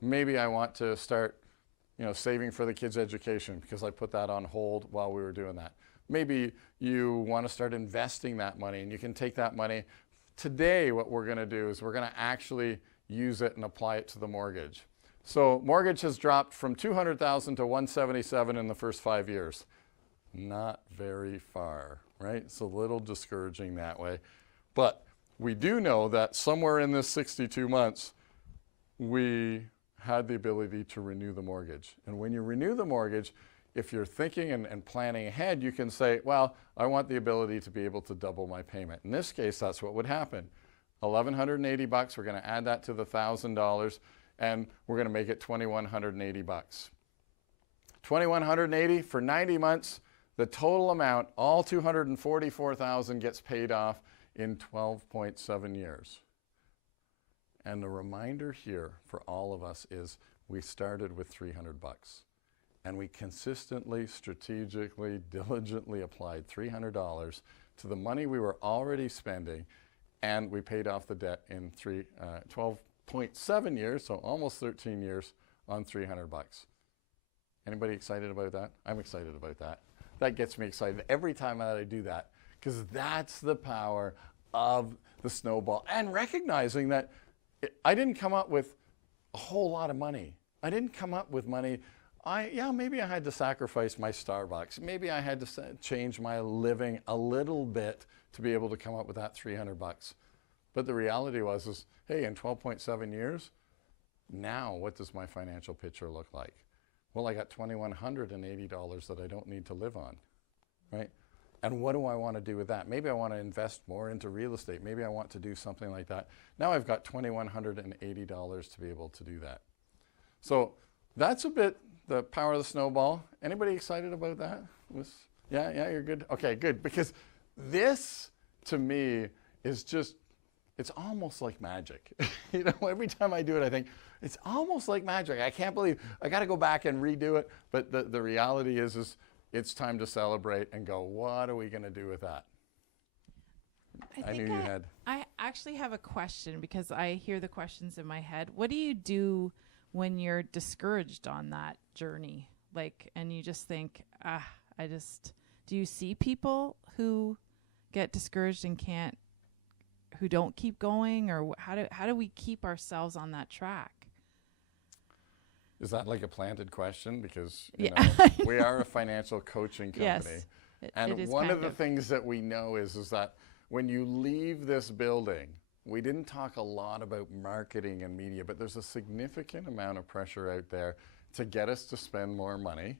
Maybe I want to start, you know, saving for the kids' education because I put that on hold while we were doing that. Maybe you want to start investing that money, and you can take that money. Today, what we're going to do is we're going to actually use it and apply it to the mortgage. So mortgage has dropped from $200,000 to $177,000 in the first 5 years. Not very far, right? It's a little discouraging that way. But we do know that somewhere in this 62 months, we had the ability to renew the mortgage. And when you renew the mortgage, if you're thinking and planning ahead, you can say, well, I want the ability to be able to double my payment. In this case, that's what would happen. $1,180, we're going to add that to the $1,000, and we're going to make it $2,180. $2,180 for 90 months. The total amount, all $244,000, gets paid off in 12.7 years. And the reminder here for all of us is we started with $300. And we consistently, strategically, diligently applied $300 to the money we were already spending, and we paid off the debt in 12.7 years, so almost 13 years, on $300. Anybody excited about that? I'm excited about that. That gets me excited every time that I do that, because that's the power of the snowball. And recognizing that I didn't come up with a whole lot of money. I didn't come up with money. Maybe I had to sacrifice my Starbucks. Maybe I had to change my living a little bit to be able to come up with that $300. But the reality was, hey, in 12.7 years, now what does my financial picture look like? Well, I got $2,180 that I don't need to live on, right? And what do I want to do with that? Maybe I want to invest more into real estate. Maybe I want to do something like that. Now I've got $2,180 to be able to do that. So that's a bit the power of the snowball. Anybody excited about that? Yeah, you're good? Okay, good. Because this, to me, is just, it's almost like magic. You know, every time I do it, I think, it's almost like magic. I can't believe, I got to go back and redo it. But the reality is it's time to celebrate and go, what are we going to do with that? I knew you had. I actually have a question, because I hear the questions in my head. What do you do when you're discouraged on that journey? Like, and you just think, do you see people who get discouraged and who don't keep going? Or how do we keep ourselves on that track? Is that like a planted question? Because you know, we are a financial coaching company. Yes, and one of the things that we know is that when you leave this building, we didn't talk a lot about marketing and media, but there's a significant amount of pressure out there to get us to spend more money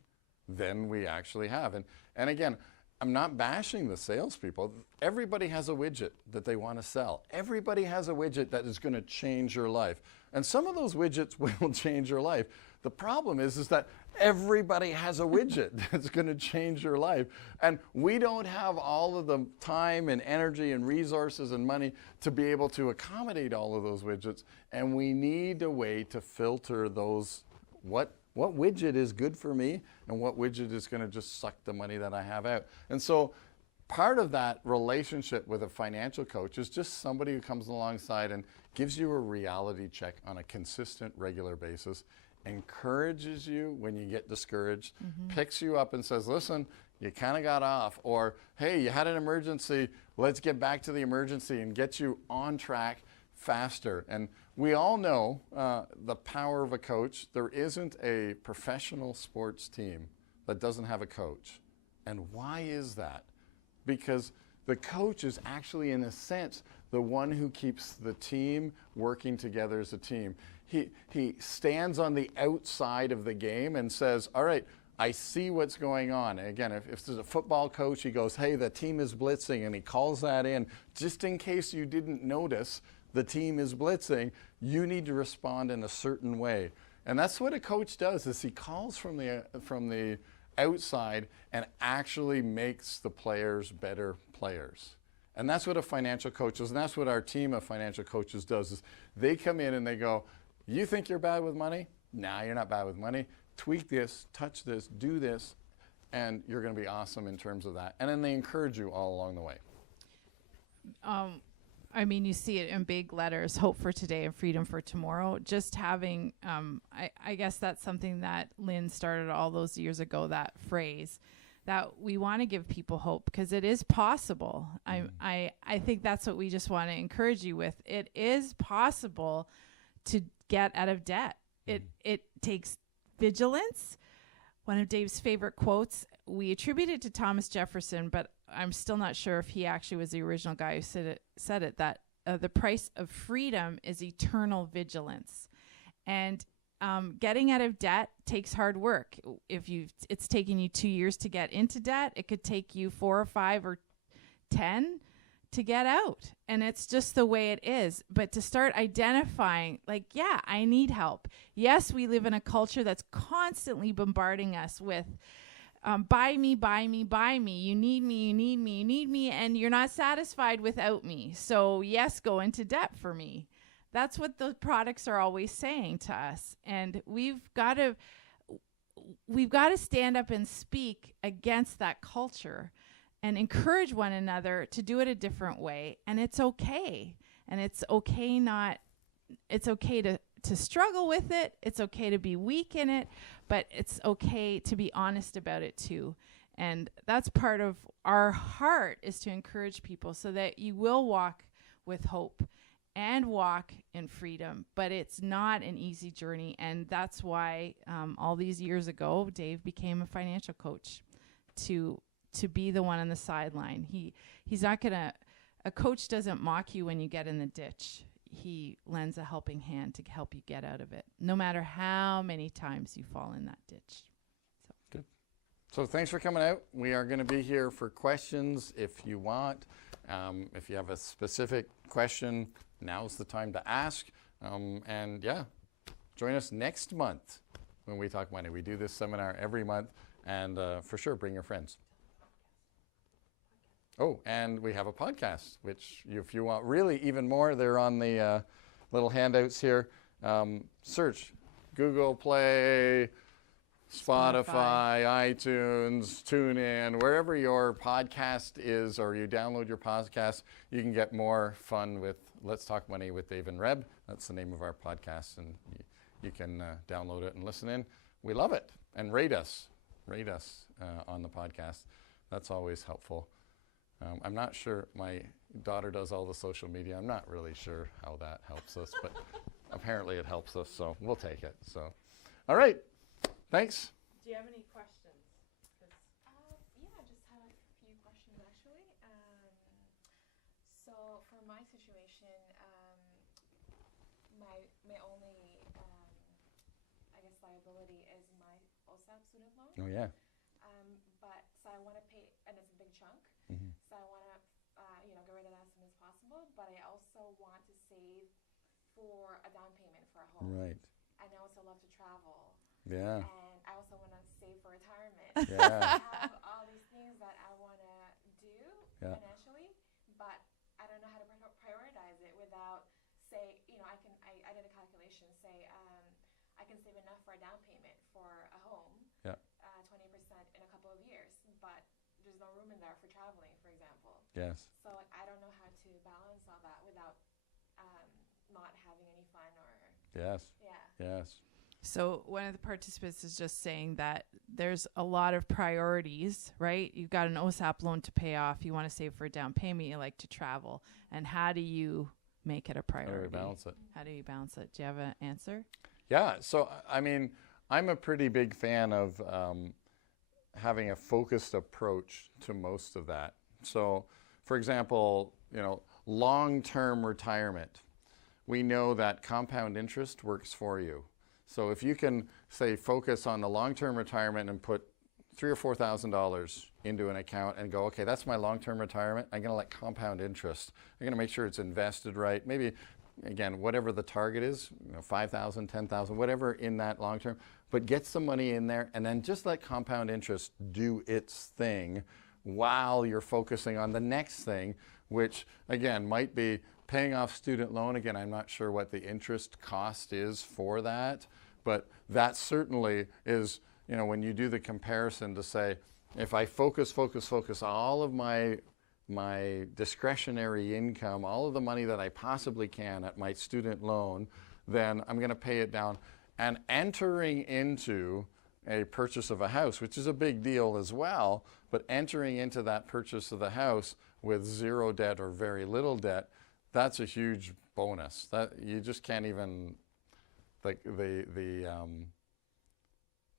than we actually have. And again, I'm not bashing the salespeople. Everybody has a widget that they want to sell. Everybody has a widget that is going to change your life. And some of those widgets will change your life. The problem is that everybody has a widget that's going to change your life. And we don't have all of the time and energy and resources and money to be able to accommodate all of those widgets. And we need a way to filter those, what widget is good for me and what widget is going to just suck the money that I have out. And so part of that relationship with a financial coach is just somebody who comes alongside and gives you a reality check on a consistent, regular basis, encourages you when you get discouraged, picks you up and says, listen, you kind of got off, or hey, you had an emergency, let's get back to the emergency and get you on track faster. And we all know the power of a coach. There isn't a professional sports team that doesn't have a coach. And why is that? Because the coach is actually, in a sense, the one who keeps the team working together as a team. He stands on the outside of the game and says, all right, I see what's going on. And again, if there's a football coach, he goes, hey, the team is blitzing, and he calls that in. Just in case you didn't notice the team is blitzing, you need to respond in a certain way. And that's what a coach does, is he calls from the outside and actually makes the players better players. And that's what a financial coach does, and that's what our team of financial coaches does, is they come in and they go, you think you're bad with money? Nah, you're not bad with money. Tweak this, touch this, do this, and you're going to be awesome in terms of that. And then they encourage you all along the way. I mean, you see it in big letters, hope for today and freedom for tomorrow. Just having, I guess that's something that Lynn started all those years ago, that phrase, that we want to give people hope, because it is possible. I think that's what we just want to encourage you with. It is possible to get out of debt. It takes vigilance. One of Dave's favorite quotes, we attribute it to Thomas Jefferson, but I'm still not sure if he actually was the original guy who said it, that the price of freedom is eternal vigilance. And getting out of debt takes hard work. If it's taking you 2 years to get into debt, it could take you 4 or 5 or 10 to get out. And it's just the way it is. But to start identifying, like, yeah, I need help. Yes, we live in a culture that's constantly bombarding us with buy me, buy me, buy me. You need me, you need me, you need me, and you're not satisfied without me. So yes, go into debt for me. That's what those products are always saying to us. And we've got to stand up and speak against that culture and encourage one another to do it a different way. And it's okay. And it's okay to struggle with it. It's okay to be weak in it, but it's okay to be honest about it too. And that's part of our heart, is to encourage people so that you will walk with hope and walk in freedom. But it's not an easy journey. And that's why all these years ago, Dave became a financial coach, to be the one on the sideline. He's not gonna, a coach doesn't mock you when you get in the ditch. He lends a helping hand to help you get out of it, no matter how many times you fall in that ditch. Good. So thanks for coming out. We are going to be here for questions if you want. If you have a specific question, now's the time to ask. And yeah, join us next month when we talk money. We do this seminar every month, and for sure, bring your friends. Oh, and we have a podcast, which if you want really even more, they're on the little handouts here. Search Google Play, Spotify, iTunes, TuneIn, wherever your podcast is, or you download your podcast, you can get more fun with Let's Talk Money with Dave and Reb. That's the name of our podcast, and you can download it and listen in. We love it. And rate us on the podcast. That's always helpful. I'm not sure, my daughter does all the social media. I'm not really sure how that helps us, but apparently it helps us, so we'll take it. So, all right, thanks. Do you have any questions? Yeah, I just had a few questions actually. So for my situation, my only, I guess, liability is my OSAP student loan. Oh, yeah. But so I want to pay, and it's a big chunk. Mm-hmm. So I want to, get rid of that as soon as possible. But I also want to save for a down payment for a home. Right. And I also love to travel. Yeah. And I also want to save for retirement. Yeah. I have all these things that I want to do financially, but I don't know how to prioritize it without, say, I did a calculation, say, I can save enough for a down payment for a home, 20% in a couple of years, but there's no room in there for traveling, for example. Yes. So I don't know how to balance all that without not having any fun or. Yes. Yeah. Yes. So one of the participants is just saying that there's a lot of priorities, right? You've got an OSAP loan to pay off. You want to save for a down payment. You like to travel. And how do you make it a priority? How do you balance it? How do you balance it? Do you have an answer? Yeah. So, I mean, I'm a pretty big fan of having a focused approach to most of that. So, for example, long-term retirement. We know that compound interest works for you. So if you can, say, focus on the long-term retirement and put $3,000 or $4,000 into an account and go, okay, that's my long-term retirement. I'm going to let compound interest. I'm going to make sure it's invested right. Maybe, again, whatever the target is, $5,000, $10,000, whatever in that long-term. But get some money in there and then just let compound interest do its thing while you're focusing on the next thing, which, again, might be paying off student loan. Again, I'm not sure what the interest cost is for that. But that certainly is, when you do the comparison to say, if I focus all of my discretionary income, all of the money that I possibly can at my student loan, then I'm going to pay it down. And entering into a purchase of a house, which is a big deal as well, but entering into that purchase of the house with zero debt or very little debt, that's a huge bonus. That you just can't even.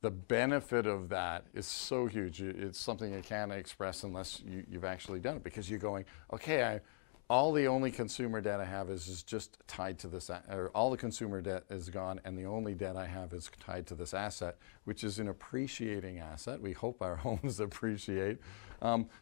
The benefit of that is so huge. It's something you can't express unless you've actually done it, because you're going, okay, all the only consumer debt I have is just tied to this, or all the consumer debt is gone, and the only debt I have is tied to this asset, which is an appreciating asset. We hope our homes appreciate.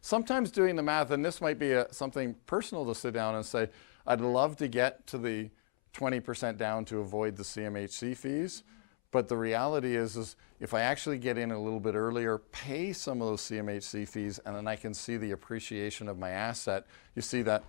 Sometimes doing the math, and this might be something personal to sit down and say, I'd love to get to the 20% down to avoid the CMHC fees. But the reality is if I actually get in a little bit earlier, pay some of those CMHC fees, and then I can see the appreciation of my asset, you see that,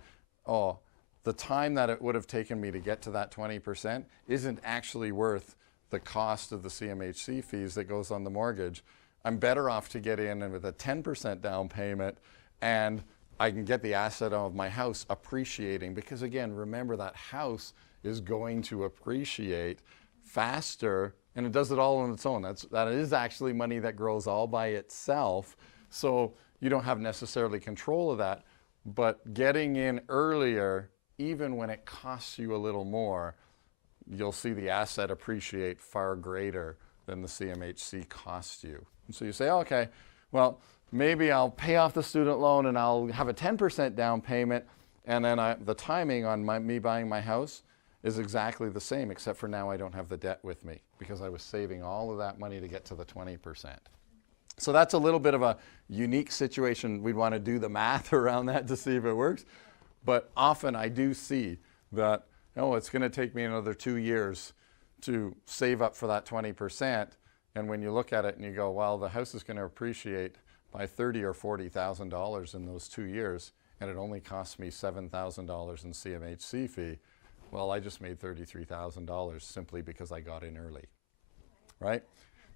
the time that it would have taken me to get to that 20% isn't actually worth the cost of the CMHC fees that goes on the mortgage. I'm better off to get in and with a 10% down payment, and I can get the asset of my house appreciating, because again, remember that house is going to appreciate faster, and it does it all on its own. That is actually money that grows all by itself. So you don't have necessarily control of that, but getting in earlier, even when it costs you a little more, you'll see the asset appreciate far greater than the CMHC costs you. And so you say, okay, well, maybe I'll pay off the student loan and I'll have a 10% down payment, and then the timing on me buying my house is exactly the same, except for now I don't have the debt with me because I was saving all of that money to get to the 20%. So that's a little bit of a unique situation. We'd want to do the math around that to see if it works. But often I do see that, it's going to take me another 2 years to save up for that 20%. And when you look at it and you go, well, the house is going to appreciate by $30,000 or $40,000 in those 2 years, and it only cost me $7,000 in CMHC fee. Well, I just made $33,000 simply because I got in early, right?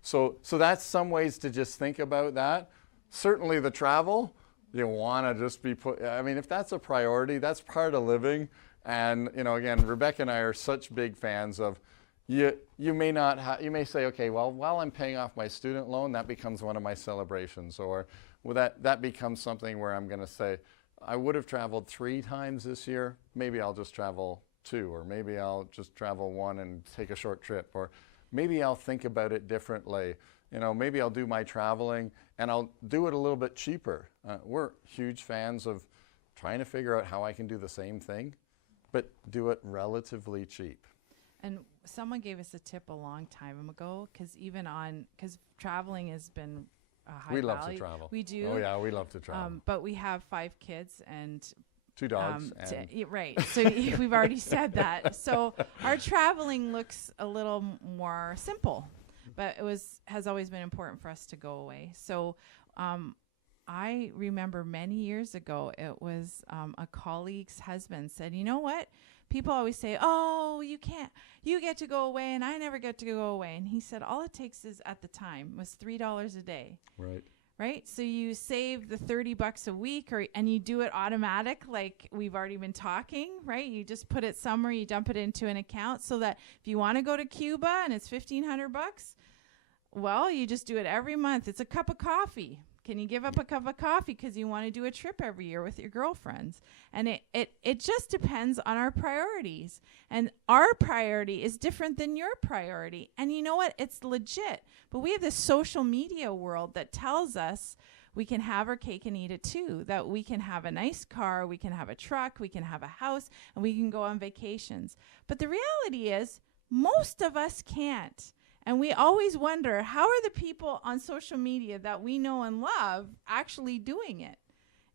So that's some ways to just think about that. Certainly the travel, you want to just be if that's a priority, that's part of living. And, again, Rebecca and I are such big fans of, you may say, okay, well, while I'm paying off my student loan, that becomes one of my celebrations. Or that becomes something where I'm going to say, I would have traveled 3 times this year. Maybe I'll just travel 2, or maybe I'll just travel 1 and take a short trip, or maybe I'll think about it differently. Maybe I'll do my traveling and I'll do it a little bit cheaper. We're huge fans of trying to figure out how I can do the same thing, but do it relatively cheap. And someone gave us a tip a long time ago, because traveling has been a high We value. love to travel. We do. Oh yeah, we love to travel. But we have 5 kids and 2 dogs. Right. So we've already said that. So our traveling looks a little more simple, but has always been important for us to go away. So I remember many years ago, it was a colleague's husband said, you know what? People always say, oh, you get to go away and I never get to go away. And he said, all it takes is, at the time, was $3 a day. Right? So you save the $30 a week, and you do it automatic, like we've already been talking, right? You just put it somewhere, you dump it into an account, so that if you want to go to Cuba and it's $1,500, Well, you just do it every month. It's a cup of coffee. Can you give up a cup of coffee because you want to do a trip every year with your girlfriends? And it just depends on our priorities. And our priority is different than your priority. And you know what? It's legit. But we have this social media world that tells us we can have our cake and eat it too, that we can have a nice car, we can have a truck, we can have a house, and we can go on vacations. But the reality is most of us can't. And we always wonder, how are the people on social media that we know and love actually doing it?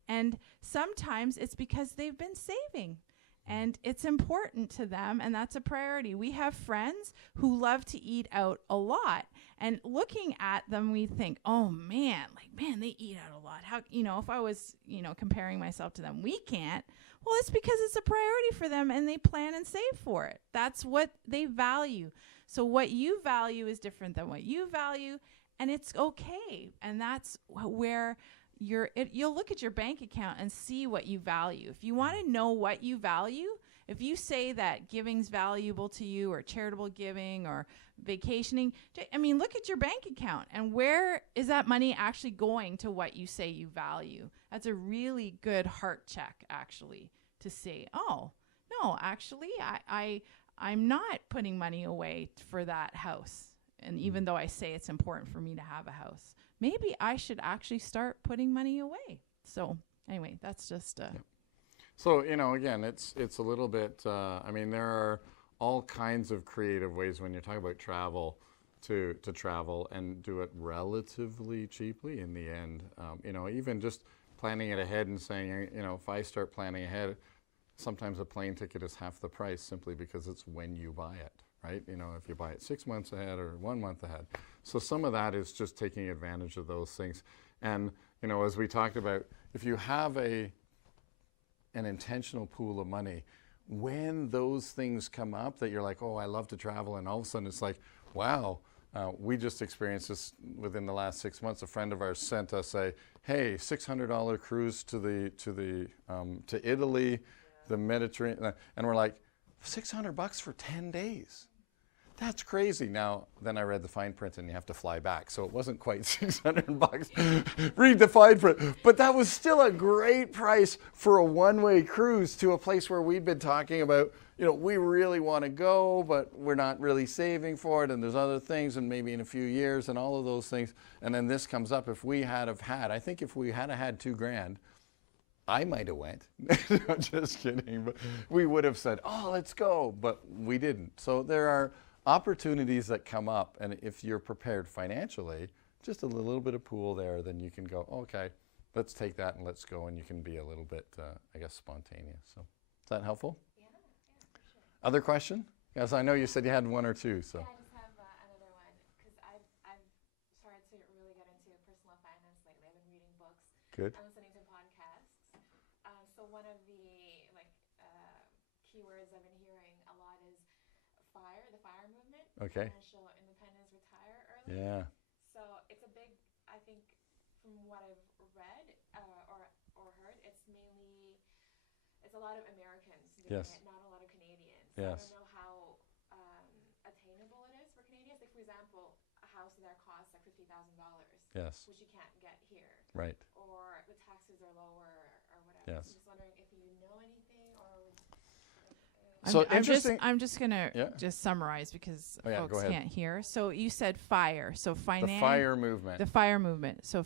And sometimes it's because they've been saving and it's important to them, and that's a priority. We have friends who love to eat out a lot, and looking at them, we think, oh man, they eat out a lot. How, if I was, comparing myself to them, we can't. Well, it's because it's a priority for them and they plan and save for it. That's what they value. So what you value is different than what you value, and it's okay. And that's where you'll look at your bank account and see what you value. If you want to know what you value, if you say that giving's valuable to you, or charitable giving, or vacationing, look at your bank account and where is that money actually going to what you say you value. That's a really good heart check, actually, to say, oh, no, actually, I'm not putting money away for that house. And even though I say it's important for me to have a house, maybe I should actually start putting money away. So anyway, that's just So, again, it's a little bit, there are all kinds of creative ways when you're talking about travel to travel and do it relatively cheaply in the end. Even just planning it ahead and saying, if I start planning ahead, sometimes a plane ticket is half the price simply because it's when you buy it, right? If you buy it 6 months ahead or 1 month ahead. So some of that is just taking advantage of those things. And, as we talked about, if you have an intentional pool of money, when those things come up that you're like, oh, I love to travel, and all of a sudden it's like, wow, we just experienced this within the last 6 months. A friend of ours sent us a, hey, $600 cruise to Italy, the Mediterranean, and we're like, $600 for 10 days. That's crazy. Now, then I read the fine print and you have to fly back. So it wasn't quite $600. Read the fine print. But that was still a great price for a one-way cruise to a place where we'd been talking about, we really want to go, but we're not really saving for it. And there's other things, and maybe in a few years and all of those things. And then this comes up. If we had had $2,000, I might have went. I'm just kidding. But we would have said, oh, let's go. But we didn't. So there are opportunities that come up, and if you're prepared financially, just a little bit of pool there, then you can go, okay, let's take that and let's go, and you can be a little bit, spontaneous. So is that helpful? Yeah, for sure. Other question? Yes, I know you said you had one or two. So. Yeah, I just have another one, because I've started to really get into personal finance lately. I've been reading books. Good. I'm listening to podcasts. So one of the keywords I've been hearing a lot is the FIRE movement. Okay. Financial independence, retire early. Yeah. So it's a big, I think, from what I've read or heard, it's a lot of Americans doing Yes. it, not a lot of Canadians. Yes. I don't know how attainable it is for Canadians. Like, for example, a house there costs like $50,000, Yes. which you can't get here. Right. Or the taxes are lower or whatever. Yes. I'm just wondering if you know anything or. So interesting. I'm just gonna just summarize because Oh, yeah, go folks ahead. can't hear. So you said FIRE. So The finance. FIRE movement. The FIRE movement. So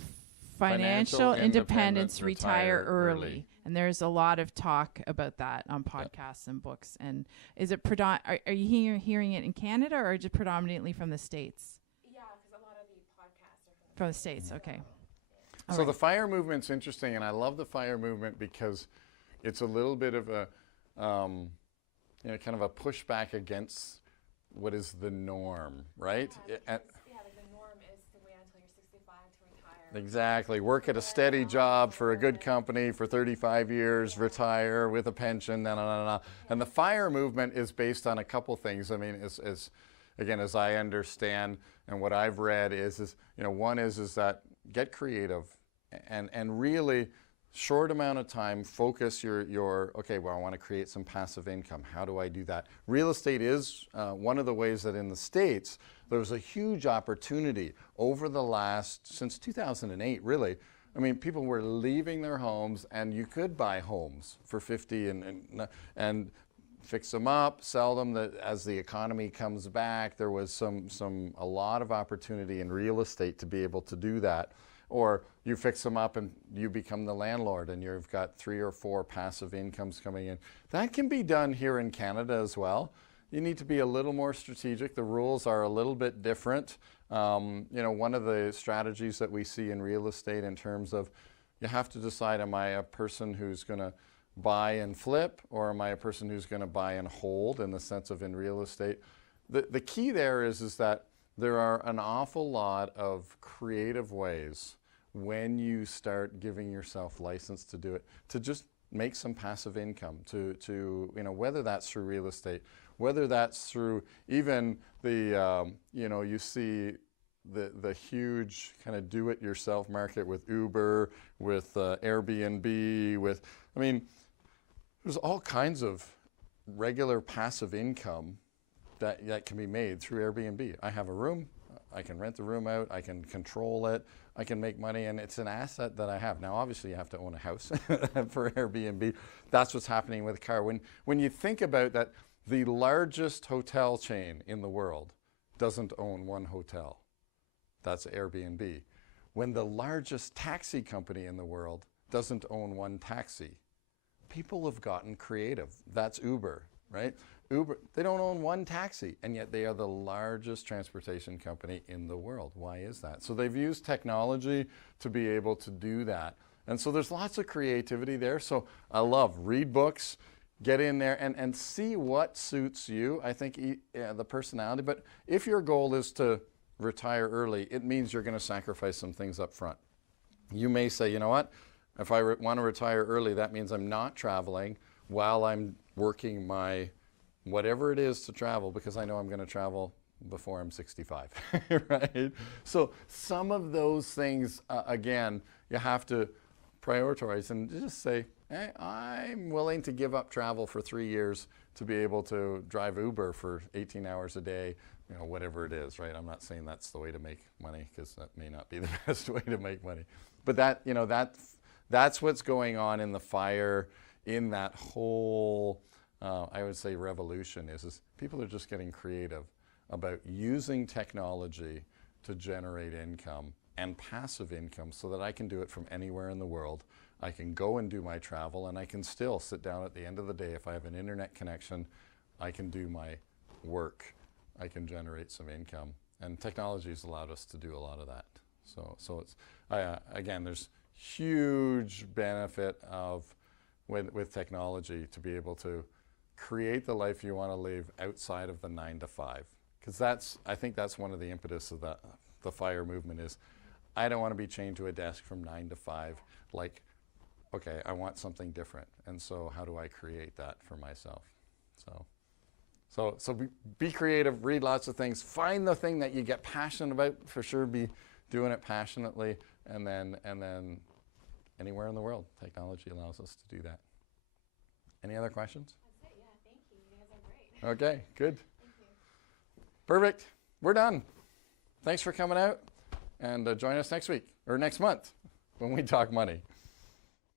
Financial financial independence, independence, retire early. early. And there's a lot of talk about that on podcasts and books. And is it are you hearing it in Canada or just predominantly from the States? Yeah, because a lot of the podcasts are From the States, okay. So the FIRE movement's interesting, and I love the FIRE movement because it's a little bit of a, kind of a pushback against what is the norm, right? like the norm is to wait until you're 65 to retire. Exactly. Work at a steady job for a good company for 35 years, retire with a pension, And the FIRE movement is based on a couple things. I mean, as I understand and what I've read is one is that get creative and really short amount of time, focus your okay, well, I want to create some passive income. How do I do that? Real estate is one of the ways that in the States, there was a huge opportunity over the since 2008, really. I mean, people were leaving their homes, and you could buy homes for 50 and fix them up, sell them. As the economy comes back, there was a lot of opportunity in real estate to be able to do that. Or you fix them up and you become the landlord, and you've got 3 or 4 passive incomes coming in. That can be done here in Canada as well. You need to be a little more strategic. The rules are a little bit different. One of the strategies that we see in real estate in terms of, you have to decide, am I a person who's going to buy and flip, or am I a person who's going to buy and hold, in the sense of in real estate? The key there is that there are an awful lot of creative ways when you start giving yourself license to do it, to just make some passive income, to whether that's through real estate, whether that's through even you see the huge kind of do-it-yourself market with Uber, with Airbnb, there's all kinds of regular passive income that can be made through Airbnb. I have a room, I can rent the room out, I can control it, I can make money, and it's an asset that I have. Now, obviously, you have to own a house for Airbnb. That's what's happening with a car. When you think about that, the largest hotel chain in the world doesn't own one hotel. That's Airbnb. When the largest taxi company in the world doesn't own one taxi, people have gotten creative. That's Uber, right? Uber, they don't own one taxi, and yet they are the largest transportation company in the world. Why is that? So they've used technology to be able to do that. And so there's lots of creativity there. So I love, read books, get in there and see what suits you. I think the personality, but if your goal is to retire early, it means you're going to sacrifice some things up front. You may say, you know what, if I want to retire early, that means I'm not traveling while I'm working my whatever it is to travel, because I know I'm going to travel before I'm 65, right? So some of those things, again, you have to prioritize and just say, hey, I'm willing to give up travel for 3 years to be able to drive Uber for 18 hours a day, whatever it is, right? I'm not saying that's the way to make money, because that may not be the best way to make money. But that's what's going on in the FIRE, in that whole, I would say, revolution is people are just getting creative about using technology to generate income and passive income, so that I can do it from anywhere in the world. I can go and do my travel, and I can still sit down at the end of the day. If I have an internet connection, I can do my work. I can generate some income. And technology has allowed us to do a lot of that. So it's, again, there's huge benefit with technology to be able to create the life you want to live outside of the 9 to 5. Because I think that's one of the impetus of the FIRE movement is, I don't want to be chained to a desk from 9 to 5. Like, okay, I want something different. And so how do I create that for myself? So be creative, read lots of things, find the thing that you get passionate about, for sure be doing it passionately, and then anywhere in the world, technology allows us to do that. Any other questions? That's it, yeah, thank you. You guys are great. Okay, good. Thank you. Perfect. We're done. Thanks for coming out, and join us next week, or next month, when we talk money.